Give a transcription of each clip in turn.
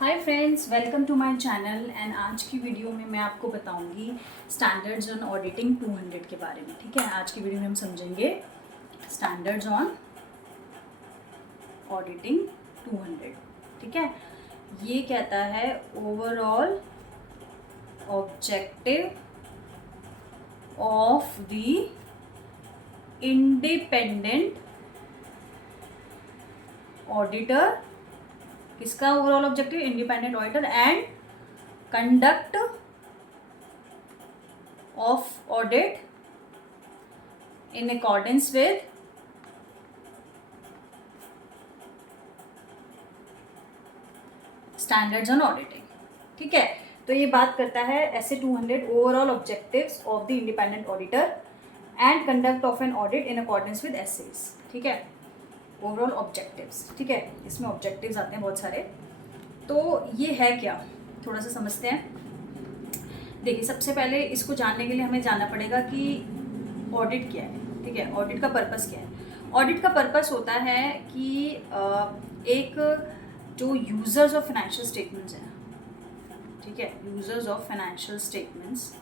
Hi friends, welcome to my channel. And आज की video में मैं आपको बताऊंगी स्टैंडर्ड्स ऑन ऑडिटिंग 200 के बारे में। ठीक है, आज की वीडियो में हम समझेंगे स्टैंडर्ड्स ऑन ऑडिटिंग 200। ठीक है, ये कहता है overall objective of the independent auditor. किसका overall objective? Independent auditor and conduct of audit in accordance with standards on auditing. ठीक है, तो ये बात करता है ऐसे 200 overall objectives of the independent auditor and conduct of an audit in accordance with SAs. ठीक है, ओवरऑल ऑब्जेक्टिव्स। ठीक है, इसमें ऑब्जेक्टिव्स आते हैं बहुत सारे। तो ये है क्या, थोड़ा सा समझते हैं। देखिए, सबसे पहले इसको जानने के लिए हमें जानना पड़ेगा कि ऑडिट क्या है। ठीक है, ऑडिट का पर्पस क्या है। ऑडिट का पर्पस होता है कि एक जो यूजर्स ऑफ फाइनेंशियल स्टेटमेंट्स हैं, ठीक है, यूजर्स ऑफ फाइनेंशियल स्टेटमेंट्स,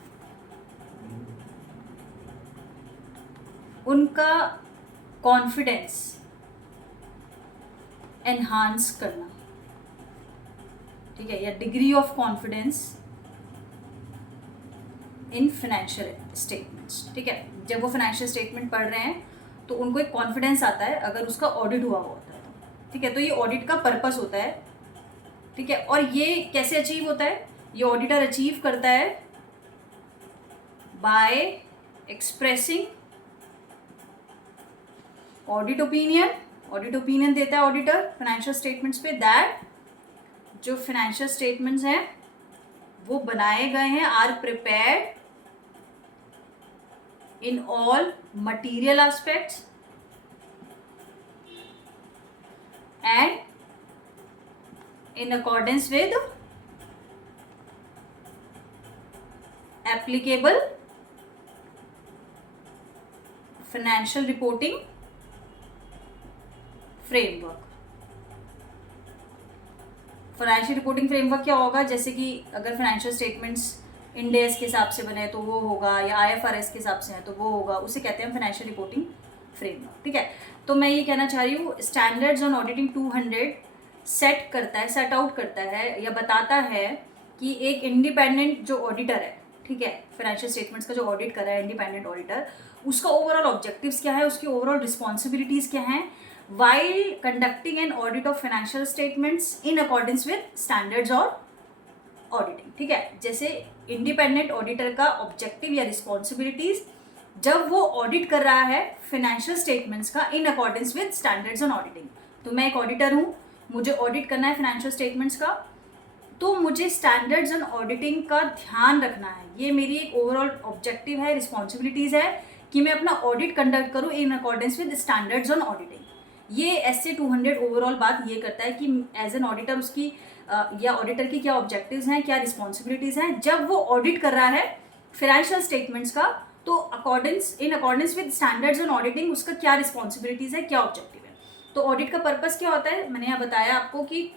उनका कॉन्फिडेंस एनहांस करना। ठीक है, या degree of confidence in financial statements. ठीक है, जब वो फाइनेंशियल स्टेटमेंट पढ़ रहे हैं तो उनको एक कॉन्फिडेंस आता है अगर उसका ऑडिट हुआ होता है तो। ठीक है, तो ये ऑडिट का पर्पस होता है। ठीक है, और ये कैसे अचीव होता है? ये ऑडिटर अचीव करता है by expressing audit opinion. Audit opinion देता है ऑडिटर फाइनेंशियल स्टेटमेंट्स पे, दैट जो फाइनेंशियल स्टेटमेंट्स हैं वो बनाए गए हैं, are prepared in all material aspects and in accordance with applicable financial reporting framework। Financial reporting framework क्या होगा? जैसे कि अगर फाइनेंशियल स्टेटमेंट्स इंड एस के हिसाब से बने तो वो होगा, या IFRS के हिसाब से है तो वो होगा, उसे कहते हैं फाइनेंशियल रिपोर्टिंग फ्रेमवर्क। ठीक है, तो मैं ये कहना चाह रही हूँ स्टैंडर्ड्स ऑन ऑडिटिंग 200 सेट करता है, सेट आउट करता है या बताता है कि एक इंडिपेंडेंट जो ऑडिटर है, ठीक है, फाइनेंशियल स्टेटमेंट्स का जो ऑडिट कर रहा है इंडिपेंडेंट ऑडिटर, उसका ओवरऑल ऑब्जेक्टिव्स क्या है, उसकी ओवरऑल रिस्पॉन्सिबिलिटीज क्या हैं while conducting an audit of financial statements in accordance with standards और auditing। ठीक है, जैसे इंडिपेंडेंट ऑडिटर का ऑब्जेक्टिव या रिस्पॉन्सिबिलिटीज जब वो ऑडिट कर रहा है फाइनेंशियल स्टेटमेंट्स का इन accordance with standards on auditing. तो मैं एक ऑडिटर हूँ, मुझे ऑडिट करना है फाइनेंशियल स्टेटमेंट्स का, तो मुझे स्टैंडर्ड्स ऑन ऑडिटिंग का ध्यान रखना है। ये मेरी एक ओवरऑल ऑब्जेक्टिव है, रिस्पॉन्सिबिलिटीज है कि मैं अपना ऑडिट कंडक्ट करूँ इन accordance with standards on auditing. ये ऐसे 200 ओवरऑल बात ये करता है कि एज एन ऑडिटर उसकी या ऑडिटर की क्या ऑब्जेक्टिव्स हैं, क्या रिस्पॉन्सिबिलिटीज हैं जब वो ऑडिट कर रहा है फाइनेंशियल स्टेटमेंट्स का, तो इन accordance with standards on auditing उसका क्या रिस्पॉन्सिबिलिटीज है, क्या ऑब्जेक्टिव है। तो ऑडिट का पर्पस क्या होता है? मैंने यहाँ बताया आपको कि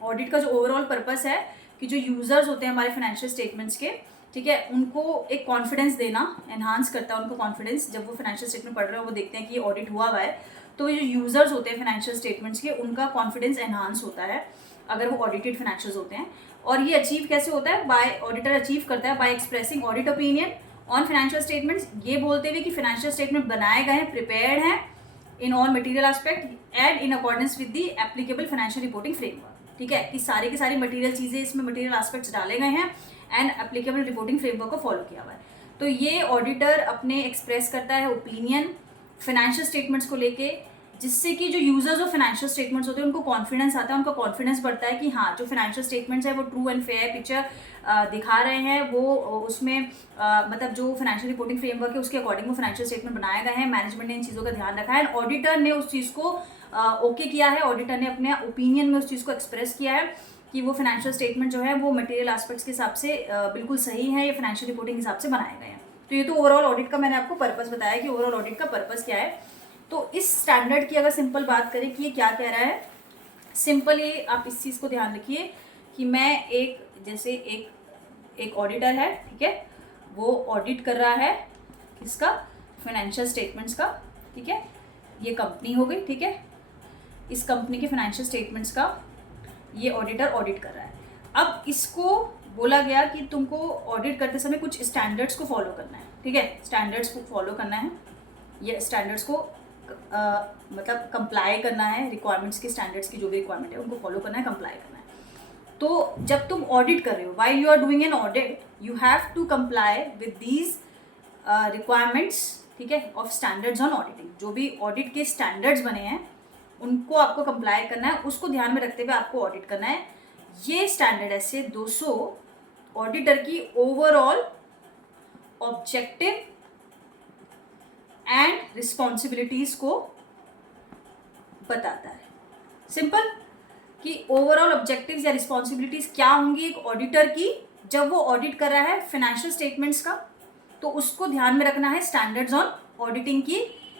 ऑडिट का जो ओवरऑल पर्पस है कि जो यूजर्स होते हैं हमारे फाइनेंशियल स्टेटमेंट्स के, ठीक है, उनको एक कॉन्फिडेंस देना, एनहांस करता है उनको कॉन्फिडेंस। जब वो फाइनेंशियल स्टेटमेंट पढ़ रहे हो वो देखते हैं कि ये ऑडिट हुआ है, तो ये जो यूजर्स होते हैं फाइनेंशियल स्टेटमेंट्स के, उनका कॉन्फिडेंस एनहांस होता है अगर वो ऑडिटेड फाइनेंशियल्स होते हैं। और ये अचीव कैसे होता है? बाय ऑडिटर अचीव करता है by expressing audit opinion on financial statements, ये बोलते हुए कि फाइनेंशियल स्टेटमेंट बनाए गए हैं, प्रिपेयर्ड हैं इन all material aspect and in accordance with the applicable financial reporting framework. ठीक है, कि सारी की सारी मटीरियल चीज़ें इसमें मटीरियल एस्पेक्ट्स डाले गए हैं एंड एप्लीकेबल रिपोर्टिंग फ्रेमवर्क को फॉलो किया हुआ है। तो ये ऑडिटर अपने एक्सप्रेस करता है ओपिनियन फाइनेंशियल स्टेटमेंट्स को लेके, जिससे कि जो यूजर्स ऑफ फाइनेंशियल स्टेटमेंट्स होते हैं उनको कॉन्फिडेंस आता है, उनका कॉन्फिडेंस बढ़ता है कि हाँ, जो फाइनेंशियल स्टेटमेंट्स है वो ट्रू एंड फेयर पिक्चर दिखा रहे हैं, वो उसमें मतलब जो फाइनेंशियल रिपोर्टिंग फ्रेमवर्क है उसके अकॉर्डिंग वो फाइनेंशियल स्टेटमेंट बनाए गए हैं। मैनेजमेंट ने इन चीज़ों का ध्यान रखा है, ऑडिटर ने उस चीज़ को ओके किया है, ऑडिटर ने अपने ओपिनियन में उस चीज़ को एक्सप्रेस किया है कि वो फाइनेंशियल स्टेटमेंट जो है वो मटेरियल एस्पेक्ट्स के हिसाब से बिल्कुल सही है, ये फाइनेंशियल रिपोर्टिंग के हिसाब से बनाए गए हैं। तो ये तो ओवरऑल ऑडिट का मैंने आपको पर्पस बताया कि ओवरऑल ऑडिट का पर्पस क्या है। तो इस स्टैंडर्ड की अगर सिंपल बात करें कि ये क्या कह रहा है, सिंपल ये आप इस चीज़ को ध्यान रखिए कि मैं एक ऑडिटर है, ठीक है, वो ऑडिट कर रहा है इसका फाइनेंशियल स्टेटमेंट्स का, ठीक है, ये कंपनी हो गई, ठीक है, इस कंपनी के फाइनेंशियल स्टेटमेंट्स का ये ऑडिटर ऑडिट कर रहा है। अब इसको बोला गया कि तुमको ऑडिट करते समय कुछ स्टैंडर्ड्स को फॉलो करना है, ठीक है, स्टैंडर्ड्स को फॉलो करना है, ये स्टैंडर्ड्स को मतलब कंप्लाई करना है, रिक्वायरमेंट्स के स्टैंडर्ड्स की जो भी रिक्वायरमेंट है उनको फॉलो करना है, कंप्लाई करना है। तो जब तुम ऑडिट कर रहे हो, while you are doing an audit, you have to comply with these requirements, ठीक है, ऑफ स्टैंडर्ड्स ऑन ऑडिटिंग। जो भी ऑडिट के स्टैंडर्ड्स बने हैं उनको आपको कंप्लाई करना है, उसको ध्यान में रखते हुए आपको ऑडिट करना है। ये स्टैंडर्ड ऐसे 200 ऑडिटर की ओवरऑल ऑब्जेक्टिव एंड रिस्पॉन्सिबिलिटीज को बताता है। सिंपल कि ओवरऑल ऑब्जेक्टिव्स या रिस्पॉन्सिबिलिटीज क्या होंगी एक ऑडिटर की जब वो ऑडिट कर रहा है फाइनेंशियल स्टेटमेंट्स का, तो उसको ध्यान में रखना है स्टैंडर्ड्स ऑन ऑडिटिंग की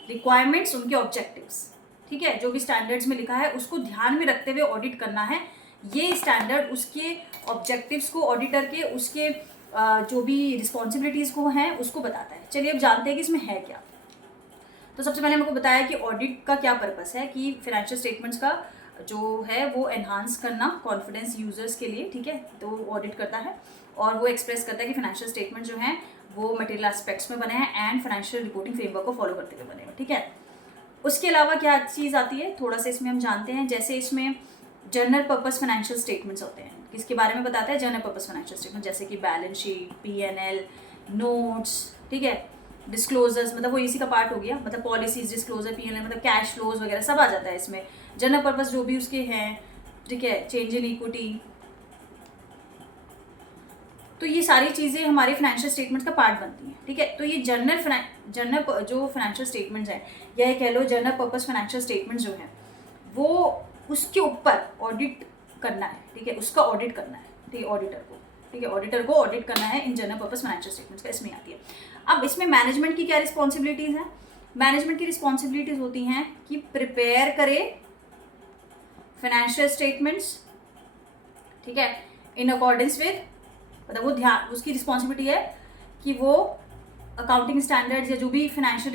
रिक्वायरमेंट्स, उनके ऑब्जेक्टिव्स, ठीक है, जो भी स्टैंडर्ड्स में लिखा है उसको ध्यान में रखते हुए ऑडिट करना है। ये स्टैंडर्ड उसके ऑब्जेक्टिव्स को, ऑडिटर के उसके जो भी रिस्पॉन्सिबिलिटीज़ को हैं उसको बताता है। चलिए अब जानते हैं कि इसमें है क्या। तो सबसे पहले हमको बताया कि ऑडिट का क्या पर्पस है, कि फाइनेंशियल स्टेटमेंट्स का जो है वो एनहांस करना कॉन्फिडेंस यूजर्स के लिए, ठीक है, तो वो ऑडिट करता है और वो एक्सप्रेस करता है कि फाइनेंशियल स्टेटमेंट जो हैं वो मटेरियल एस्पेक्ट्स में बने हैं एंड फाइनेंशियल रिपोर्टिंग फ्रेमवर्क को फॉलो करते हुए बने हैं, ठीक है। उसके अलावा क्या चीज़ आती है थोड़ा सा इसमें हम जानते हैं। जैसे इसमें जनरल पर्पस फाइनेंशियल स्टेटमेंट्स होते हैं, किसके बारे में बताता है, जनरल पर्पस फाइनेंशियल स्टेटमेंट, जैसे कि बैलेंस शीट, P&L, नोट्स, ठीक है, डिस्क्लोजर्स, मतलब वो इसी का पार्ट हो गया, मतलब पॉलिसीज, डिस्क्लोजर, P&L, मतलब कैश फ्लोज वगैरह सब आ जाता है इसमें। जनरल पर्पस जो भी उसके हैं, ठीक है, चेंज इन इक्विटी, तो ये सारी चीज़ें हमारे फाइनेंशियल स्टेटमेंट्स का पार्ट बनती हैं, ठीक है। तो ये जनरल जो फाइनेंशियल स्टेटमेंट्स हैं या ये कह लो जनरल पर्पस फाइनेंशियल स्टेटमेंट्स जो हैं वो उसके ऊपर ऑडिट करना है, ठीक है, उसका ऑडिट करना है, ठीक है, ऑडिटर को, ठीक है, ऑडिटर को ऑडिट करना है in general purpose financial statements का, इसमें आती है। अब इसमें मैनेजमेंट की क्या रिस्पॉन्सिबिलिटीज़ हैं? मैनेजमेंट की रिस्पॉन्सिबिलिटीज़ होती हैं कि प्रिपेयर करे फाइनेंशियल स्टेटमेंट्स, ठीक है, इन अकॉर्डेंस विद, मतलब वो ध्यान, उसकी रिस्पॉन्सिबिलिटी है कि वो अकाउंटिंग स्टैंडर्ड्स या जो भी फाइनेंशियल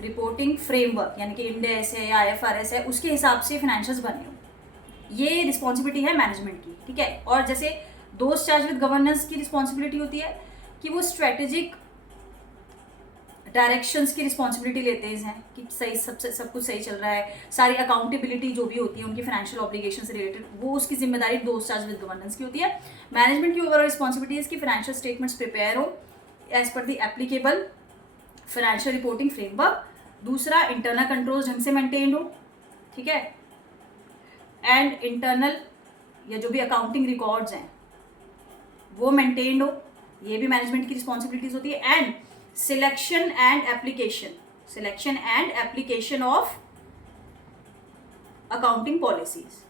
रिपोर्टिंग फ्रेमवर्क यानी कि इंड एस है या IFRS है उसके हिसाब से फाइनेंशियल्स बने हो। ये रिस्पॉन्सिबिलिटी है मैनेजमेंट की, ठीक है। और जैसे दोस्त चार्ज विद गवर्नेंस की रिस्पॉन्सिबिलिटी होती है कि वो स्ट्रेटेजिक डायरेक्शंस की रिस्पॉन्सिबिलिटी लेते हैं कि सही सब कुछ सही चल रहा है, सारी अकाउंटेबिलिटी जो भी होती है उनकी फाइनेंशियल ऑब्लिगेशन से रिलेटेड वो उसकी जिम्मेदारी दोस्त चार्ज विद गवर्नेंस की होती है। मैनेजमेंट की ओवरऑल रिस्पॉन्सिबिलिटी है कि फाइनेंशियल स्टेटमेंट्स प्रिपेयर हो as per the applicable financial reporting framework. दूसरा, इंटरनल कंट्रोल्स ढंग से मेंटेन हो, ठीक है, एंड इंटरनल या जो भी अकाउंटिंग रिकॉर्ड्स हैं वो मेंटेन हो, ये भी मैनेजमेंट की रिस्पॉन्सिबिलिटीज होती है। And selection and application of accounting policies,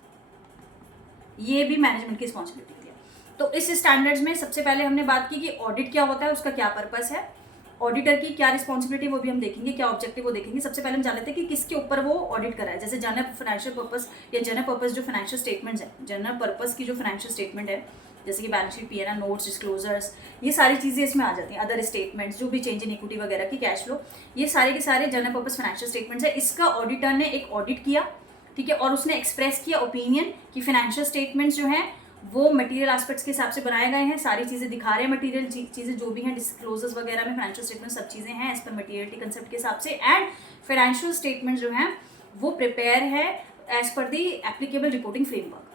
ये भी मैनेजमेंट की रिस्पॉन्सिबिलिटी है। तो इस स्टैंडर्ड्स में सबसे पहले हमने बात की कि ऑडिट क्या होता है, उसका क्या पर्पस है, ऑडिटर की क्या रिस्पॉन्सिबिलिटी वो भी हम देखेंगे, क्या ऑब्जेक्टिव वो देखेंगे। सबसे पहले हम जान लेते हैं कि किसके ऊपर वो ऑडिट कर रहा है। जैसे जनरल फाइनेंशियल पर्पस या जनरल पर्पस जो फाइनेंशियल स्टेटमेंट्स है, जनरल पर्पस की जो फाइनेंशियल स्टेटमेंट है जैसे कि balance sheet, P&L, notes, disclosures, ये सारी चीज़ें इसमें आ जाती हैं। अदर स्टेटमेंट्स जो भी चेंज इन इक्विटी वगैरह की, कैश फ्लो, ये सारे के सारे जनरल पर्पस फाइनेंशियल स्टेटमेंट्स है। इसका ऑडिटर ने एक ऑडिट किया, ठीक है, और उसने एक्सप्रेस किया ओपिनियन कि फाइनेंशियल स्टेटमेंट्स जो हैं वो मटेरियल एस्पेक्ट्स के हिसाब से बनाए गए हैं, सारी चीज़ें दिखा रहे हैं, मटेरियल चीज़ें जो भी हैं, डिस्क्लोजर्स वगैरह में फाइनेंशियल स्टेटमेंट सब चीज़ें हैं एज पर मटेरियलिटी कंसेप्ट के हिसाब से। एंड फाइनेंशियल स्टेटमेंट जो हैं वो प्रिपेयर है as per the applicable reporting framework,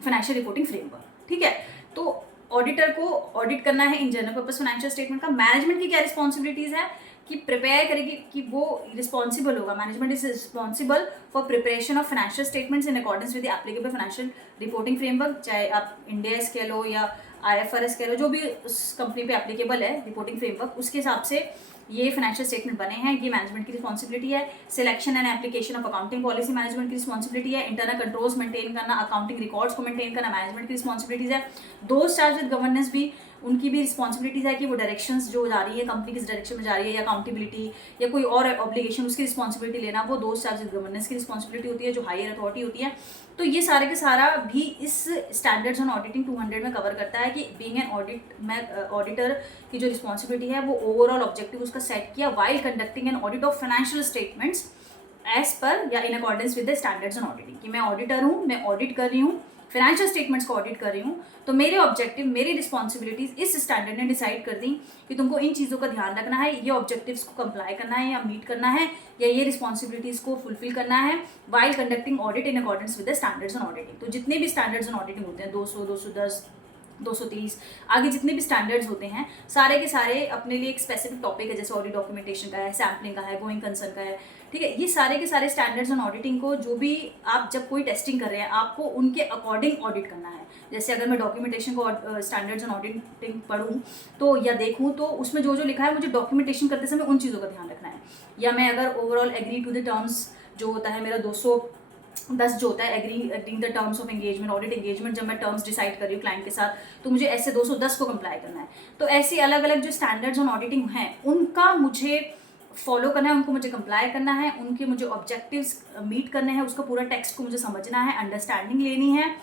financial reporting framework, ठीक है। तो ऑडिटर को ऑडिट करना है in general purpose financial statement का। मैनेजमेंट की क्या रिस्पॉन्सिबिलिटीज़ है कि प्रिपेयर करेगी, कि वो रिस्पॉन्सिबल होगा, management is responsible for preparation of financial statements in accordance with the applicable financial reporting framework, चाहे आप इंड एस कह लो या IFRS कह लो, जो भी उस कंपनी पे एप्लीकेबल है रिपोर्टिंग फ्रेमवर्क, उसके हिसाब से ये फाइनेंशियल स्टेटमेंट बने हैं, ये मैनेजमेंट की रिस्पॉन्सिबिलिटी है। Selection and application of accounting policy management की रिस्पॉन्सिबिलिटी है। इंटरनल कंट्रोल्स मेंटेन करना, अकाउंटिंग रिकॉर्ड्स को मेंटेन करना मैनेजमेंट की रिस्पॉन्सिबिलिटीज है। दोस्त चार्ज विद गवर्नेंस भी उनकी भी रिस्पॉन्सिबिलिटीज है कि वो डायरेक्शंस जो जा रही है कंपनी किस डायरेक्शन में जा रही है, या अकाउंटेबिलिटी या कोई और ऑब्लिगेशन उसकी रिस्पॉन्सिबिलिटी लेना, वो दोस्त चार्ज गवर्नेंस की रिस्पॉन्सिबिलिटी होती है जो हायर अथॉरिटी होती है। तो ये सारे के सारा भी इस स्टैंडर्ड्स ऑन ऑडिटिंग 200 में कवर करता है कि बीइंग एन ऑडिटर की जो रिस्पॉन्सिबिलिटी है वो ओवरऑल ऑब्जेक्टिव उसका सेट किया while conducting an audit of financial statements as per या in accordance with the standards on auditing. कि मैं ऑडिटर हूँ, मैं ऑडिट कर रही हूँ, फाइनेंशियल स्टेटमेंट्स को ऑडिट कर रही हूँ, तो मेरे ऑब्जेक्टिव, मेरी रिस्पॉन्सिबिलिटीज इस स्टैंडर्ड ने डिसाइड कर दी कि तुमको इन चीज़ों का ध्यान रखना है, ये ऑब्जेक्टिव्स को कंप्लाई करना है या मीट करना है, या ये रिस्पॉन्सिबिलिटीज को फुलफिल करना है while conducting audit in accordance with the standards on auditing. तो जितने भी स्टैंडर्ड्स ऑन ऑडिटिंग होते हैं 200, 210, 230 आगे जितने भी स्टैंडर्ड्स होते हैं सारे के सारे अपने लिए एक स्पेसिफिक टॉपिक है, जैसे ऑडिट डॉक्यूमेंटेशन का है, सैम्पलिंग का है, गोइंग कंसर्न का है, ठीक है। ये सारे के सारे स्टैंडर्ड्स ऑन ऑडिटिंग को जो भी आप जब कोई टेस्टिंग कर रहे हैं आपको उनके अकॉर्डिंग ऑडिट करना है। जैसे अगर मैं डॉक्यूमेंटेशन को स्टैंडर्ड्स ऑन ऑडिटिंग पढ़ूँ तो या देखूँ तो उसमें जो जो लिखा है मुझे डॉक्यूमेंटेशन करते समय उन चीज़ों का ध्यान रखना है। या मैं अगर overall agree to the terms जो होता है मेरा 210 जो होता है agreeing the terms of engagement, audit engagement, जब मैं टर्म्स डिसाइड कर रही हूँ क्लाइंट के साथ तो मुझे ऐसे 210 को कंप्लाई करना है। तो ऐसे अलग अलग जो स्टैंडर्ड्स ऑन ऑडिटिंग हैं उनका मुझे फॉलो करना है, उनको मुझे कंप्लाई करना है, उनके मुझे ऑब्जेक्टिव्स मीट करने हैं, उसका पूरा टेक्स्ट को मुझे समझना है, अंडरस्टैंडिंग लेनी है।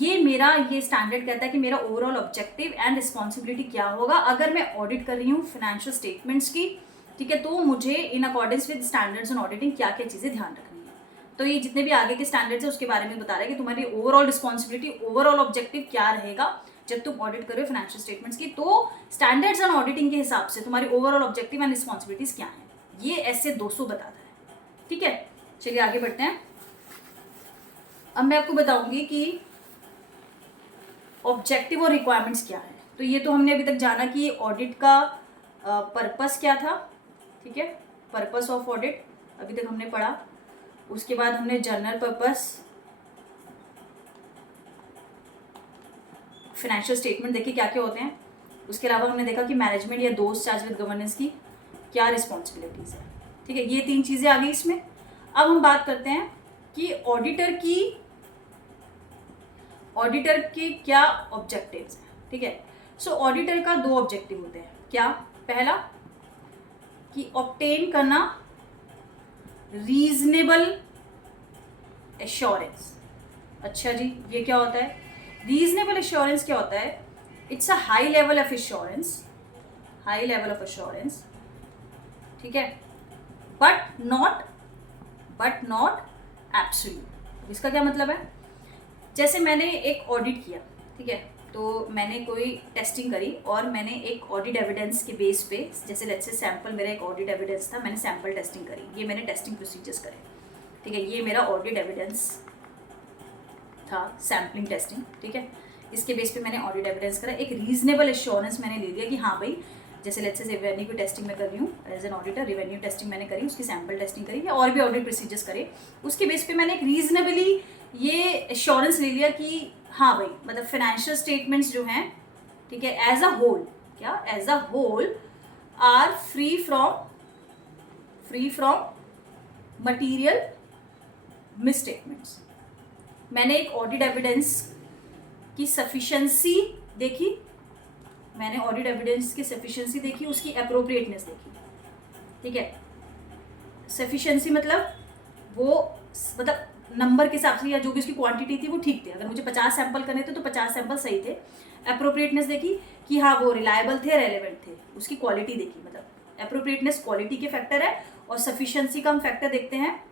ये स्टैंडर्ड कहता है कि मेरा ओवरऑल ऑब्जेक्टिव एंड रिस्पॉन्सिबिलिटी क्या होगा अगर मैं ऑडिट कर रही हूँ फाइनेंशियल स्टेटमेंट्स की, ठीक है। तो मुझे इन accordance with standards on auditing क्या क्या चीज़ें ध्यान रखनी है। तो ये जितने भी आगे के स्टैंडर्ड्स है उसके बारे में बता रहे हैं कि तुम्हारी ओवरऑल रिस्पॉन्सिबिलिटी, ओवरऑल ऑब्जेक्टिव क्या रहेगा जब तुम ऑडिट करो फाइनेंशियल स्टेटमेंट्स की। तो स्टैंडर्ड्स ऑन ऑडिटिंग के हिसाब से तुम्हारी ओवरऑल ऑब्जेक्टिव एंड रिस्पॉन्सिबिलिटीज क्या है, ये ऐसे 200 बताता है, ठीक है। चलिए आगे बढ़ते हैं। अब मैं आपको बताऊंगी कि ऑब्जेक्टिव और रिक्वायरमेंट्स क्या है। तो ये तो हमने अभी तक जाना कि ऑडिट का पर्पस क्या था, ठीक है, पर्पस ऑफ ऑडिट अभी तक हमने पढ़ा। उसके बाद हमने जनरल पर्पस, फाइनेंशियल स्टेटमेंट देखे क्या क्या होते हैं। उसके अलावा हमने देखा कि मैनेजमेंट या दोस्त चार्ज विद गवर्नेंस की क्या रिस्पॉन्सिबिलिटीज़ है, ठीक है। ये 3 चीज़ें आ गई इसमें। अब हम बात करते हैं कि ऑडिटर के क्या ऑब्जेक्टिव्स हैं, ठीक है। सो ऑडिटर का 2 ऑब्जेक्टिव होते हैं। क्या? पहला कि ऑब्टेन करना रीजनेबल एश्योरेंस। अच्छा जी, ये क्या होता है? रीजनेबल एश्योरेंस क्या होता है? It's a high level of assurance, ठीक है, बट नॉट एब्सोल्यूट। इसका क्या मतलब है? जैसे मैंने एक ऑडिट किया, ठीक है, तो मैंने कोई टेस्टिंग करी और मैंने एक ऑडिट एविडेंस के बेस पे, जैसे लेट्स से सैंपल मेरा एक ऑडिट एविडेंस था, मैंने सैंपल टेस्टिंग करी, ये मैंने टेस्टिंग प्रोसीजर्स करे, ठीक है, ये मेरा ऑडिट एविडेंस था, सैम्पलिंग टेस्टिंग, ठीक है। इसके बेस पे मैंने ऑडिट एविडेंस करा, एक रीजनेबल एश्योरेंस मैंने ले लिया कि हाँ भाई, जैसे लेट्स से रेवेन्यू की टेस्टिंग मैं कर रही हूँ as an auditor, revenue testing मैंने करी, उसकी सैंपल टेस्टिंग करी या और भी ऑडिट प्रोसीजर्स करे, उसके बेस पे मैंने एक रीजनेबली ये एश्योरेंस ले लिया कि हाँ भाई, मतलब फाइनेंशियल स्टेटमेंट्स जो हैं, ठीक है, as a whole are free from material misstatements. मैंने एक ऑडिट एविडेंस की सफिशिएंसी देखी, मैंने ऑडिट एविडेंस की सफिशिएंसी देखी, उसकी अप्रोप्रिएटनेस देखी, ठीक है। सफिशिएंसी मतलब वो मतलब नंबर के हिसाब से या जो भी उसकी क्वांटिटी थी वो ठीक थे, अगर मुझे 50 सैंपल करने थे तो 50 सैंपल सही थे। अप्रोप्रिएटनेस देखी कि हाँ वो रिलायबल थे, रेलेवेंट थे, उसकी क्वालिटी देखी, मतलब अप्रोप्रिएटनेस क्वालिटी के फैक्टर है और सफिशिएंसी का हम फैक्टर देखते हैं।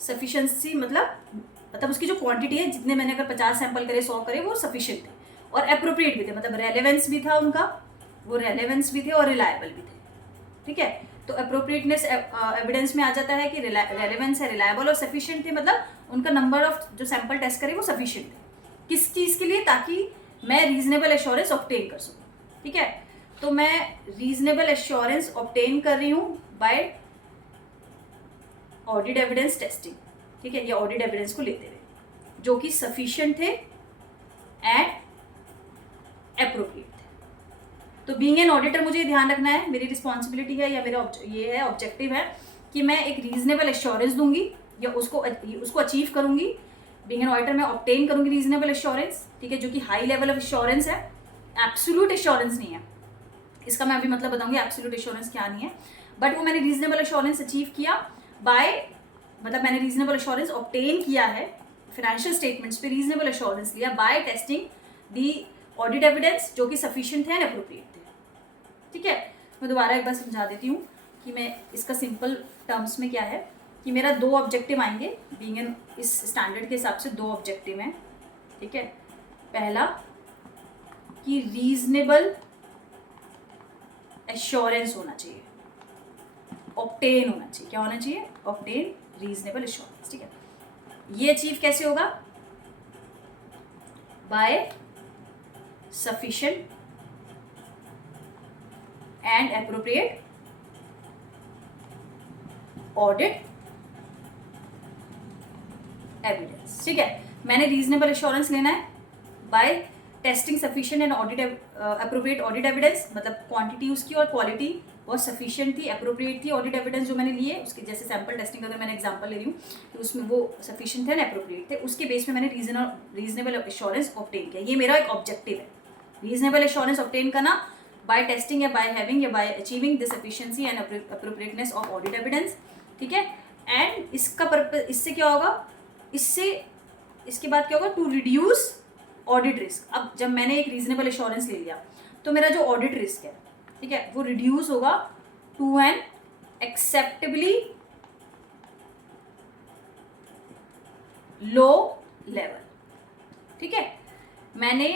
सफिशिएंसी मतलब उसकी जो क्वांटिटी है, जितने मैंने अगर 50 सैंपल करे, 100 करे, वो सफिशिएंट थे और अप्रोप्रिएट भी थे, मतलब रेलेवेंस भी था उनका, वो रेलेवेंस भी थे और रिलायबल भी थे, ठीक है। तो अप्रोप्रिएटनेस एविडेंस में आ जाता है कि रेलेवेंस है, रिलायबल और सफिशिएंट थे, मतलब उनका नंबर ऑफ जो सैंपल टेस्ट करे वो सफिशिएंट थे। किस चीज़ के लिए? ताकि मैं रीजनेबल एश्योरेंस ऑब्टेन कर सकूँ, ठीक है। तो मैं रीजनेबल एश्योरेंस ऑब्टेन कर रही हूँ बाय ऑडिट एविडेंस टेस्टिंग, ठीक है, ये ऑडिट एविडेंस को लेते हुए जो कि सफिशिएंट थे एंड एप्रोप्रिएट थे। तो बीइंग एन ऑडिटर मुझे ध्यान रखना है, मेरी रिस्पॉन्सिबिलिटी है या मेरा ये है ऑब्जेक्टिव है कि मैं एक रीजनेबल एश्योरेंस दूंगी या उसको अचीव करूंगी। बीइंग एन ऑडिटर मैं ऑब्टेन करूंगी रीजनेबल एश्योरेंस, ठीक है, जो कि हाई लेवल ऑफ एश्योरेंस है, एब्सोल्यूट एश्योरेंस नहीं है इसका, मैं अभी मतलब बताऊंगी एब्सोल्यूट एश्योरेंस क्या नहीं है, बट वो मैंने रीजनेबल एश्योरेंस अचीव किया बाय, मतलब मैंने रीजनेबल एश्योरेंस ऑब्टेन किया है फाइनेंशियल स्टेटमेंट्स पे, रीजनेबल एश्योरेंस लिया by testing the audit evidence जो कि सफिशिएंट थे एंड एप्रोप्रिएट थे। ठीक है, मैं दोबारा एक बार समझा देती हूँ कि मैं इसका सिंपल टर्म्स में क्या है कि मेरा 2 ऑब्जेक्टिव आएंगे बीइंग एन, इस स्टैंडर्ड के हिसाब से 2 ऑब्जेक्टिव हैं। ठीक है, पहला कि रीजनेबल एश्योरेंस होना चाहिए, ऑब्टेन होना चाहिए, क्या होना चाहिए, ऑब्टेन रीजनेबल एश्योरेंस। ठीक है, ये अचीव कैसे होगा, by sufficient and appropriate audit evidence. ठीक है, मैंने रीजनेबल एश्योरेंस लेना है by testing sufficient and audit appropriate audit evidence, मतलब क्वांटिटी उसकी और क्वालिटी बहुत सफिशिएंट थी, एप्रोप्रिएट थी ऑडिट एविडेंस जो मैंने लिए उसके, जैसे सैम्पल टेस्टिंग अगर मैंने एग्जांपल ले रही हूँ तो उसमें वो सफिशिएंट थे एंड एप्रोप्रिएट थे, उसके बेस में मैंने रीजनेबल एश्योरेंस ऑब्टेन किया। ये मेरा एक ऑब्जेक्टिव है, रीजनेबल एश्योरेंस ऑब्टेन करना बाय टेस्टिंग या बाय हैविंग या bye achieving the sufficiency and appropriateness of audit evidence. ठीक है, एंड इसका पर्पस, इससे क्या होगा, इससे इसके बाद क्या होगा, टू रिड्यूस ऑडिट रिस्क। अब जब मैंने एक रीजनेबल एश्योरेंस ले लिया तो मेरा जो ऑडिट रिस्क है, ठीक है, वो रिड्यूस होगा to an acceptably low level. ठीक है, मैंने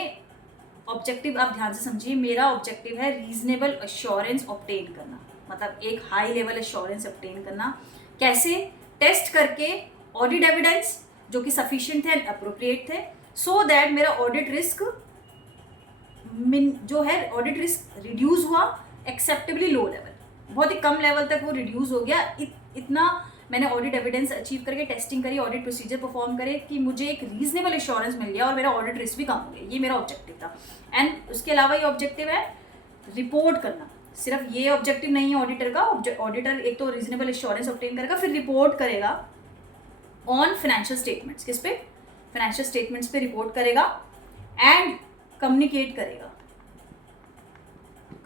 ऑब्जेक्टिव, आप ध्यान से समझिए, मेरा ऑब्जेक्टिव है रीजनेबल एश्योरेंस ऑब्टेन करना, मतलब एक हाई लेवल एश्योरेंस ऑब्टेन करना। कैसे, टेस्ट करके ऑडिट एविडेंस जो कि सफिशिएंट थे एंड अप्रोप्रिएट थे, सो दैट मेरा ऑडिट रिस्क जो है, ऑडिट रिस्क रिड्यूस हुआ एक्सेप्टेबली लो लेवल, बहुत ही कम लेवल तक वो रिड्यूस हो गया। इतना मैंने ऑडिट एविडेंस अचीव करके टेस्टिंग करी, ऑडिट प्रोसीजर परफॉर्म करे कि मुझे एक रीजनेबल एश्योरेंस मिल गया और मेरा ऑडिट रिस्क भी कम हो गया। ये मेरा ऑब्जेक्टिव था। एंड उसके अलावा ये ऑब्जेक्टिव है रिपोर्ट करना, सिर्फ ये ऑब्जेक्टिव नहीं है ऑडिटर का। ऑडिटर एक तो रीजनेबल एश्योरेंस ऑब्टेन करेगा, फिर रिपोर्ट करेगा ऑन फाइनेंशियल स्टेटमेंट्स, किस पे, फाइनेंशियल स्टेटमेंट्स पे रिपोर्ट करेगा एंड कम्युनिकेट करेगा,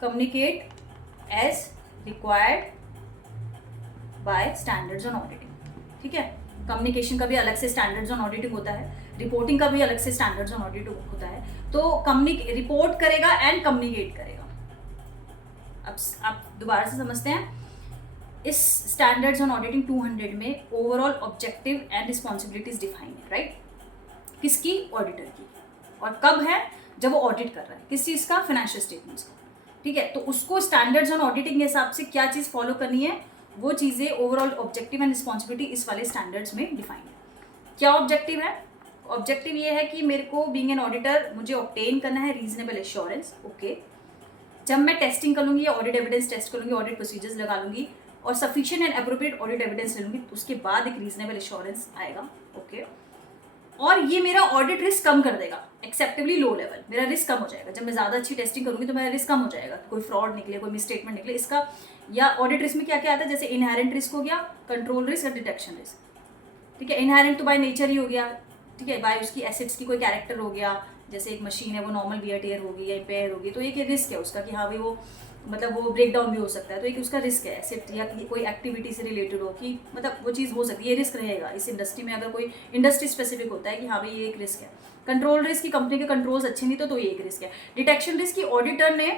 communicate as required by standards on auditing. ठीक है, कम्युनिकेशन का भी अलग से स्टैंडर्ड्स ऑन ऑडिटिंग होता है, रिपोर्टिंग का भी अलग से स्टैंडर्ड्स ऑन ऑडिटिंग होता है। तो रिपोर्ट करेगा एंड कम्युनिकेट करेगा। अब आप दोबारा से समझते हैं, इस स्टैंडर्ड्स ऑन ऑडिटिंग 200 में overall objective and responsibilities define है, राइट, किसकी, ऑडिटर की, और कब है, जब वो ऑडिट कर रहा है किस चीज़ का, फाइनेंशियल स्टेटमेंट्स का। ठीक है, तो उसको स्टैंडर्ड्स ऑन ऑडिटिंग के हिसाब से क्या चीज़ फॉलो करनी है, वो चीज़ें ओवरऑल ऑब्जेक्टिव एंड रिस्पॉन्सिबिलिटी इस वाले स्टैंडर्ड्स में डिफाइन है। क्या ऑब्जेक्टिव है, ऑब्जेक्टिव ये है कि मेरे को बीइंग एन ऑडिटर मुझे ऑब्टेन करना है रीजनेबल एश्योरेंस। ओके, जब मैं टेस्टिंग कर लूँगी या ऑडिट एविडेंस टेस्ट कर लूँगी, ऑडिट प्रोसीजर्स लगा लूँगी और sufficient and appropriate audit evidence ले लूँगी, उसके बाद एक रीजनेबल एश्योरेंस आएगा। ओके, और ये मेरा ऑडिट रिस्क कम कर देगा, एक्सेप्टेबली लो लेवल, मेरा रिस्क कम हो जाएगा। जब मैं ज़्यादा अच्छी टेस्टिंग करूँगी तो मेरा रिस्क कम हो जाएगा, कोई फ्रॉड निकले, कोई मिसस्टेटमेंट निकले इसका। या ऑडिट रिस्क में क्या क्या आता है, जैसे इनहेरेंट रिस्क हो गया, कंट्रोल रिस्क और डिटेक्शन रिस्क। ठीक है, इनहेरेंट तो बाय नेचर ही हो गया, ठीक है, बाय उसकी एसेट्स की कोई कैरेक्टर हो गया, जैसे एक मशीन है वो नॉर्मल वियर टेयर होगी या इम्पेयर होगी, तो एक रिस्क है उसका कि हाँ भाई वो, मतलब वो ब्रेक डाउन भी हो सकता है, तो एक उसका रिस्क है। एसेट या कोई एक्टिविटी से रिलेटेड हो कि मतलब वो चीज़ हो सकती है, ये रिस्क रहेगा इस इंडस्ट्री में। अगर कोई इंडस्ट्री स्पेसिफिक होता है कि हाँ भाई ये एक रिस्क है। कंट्रोल रिस्क की कंपनी के कंट्रोल्स अच्छे नहीं तो ये एक रिस्क है। डिटेक्शन रिस्क की ऑडिटर ने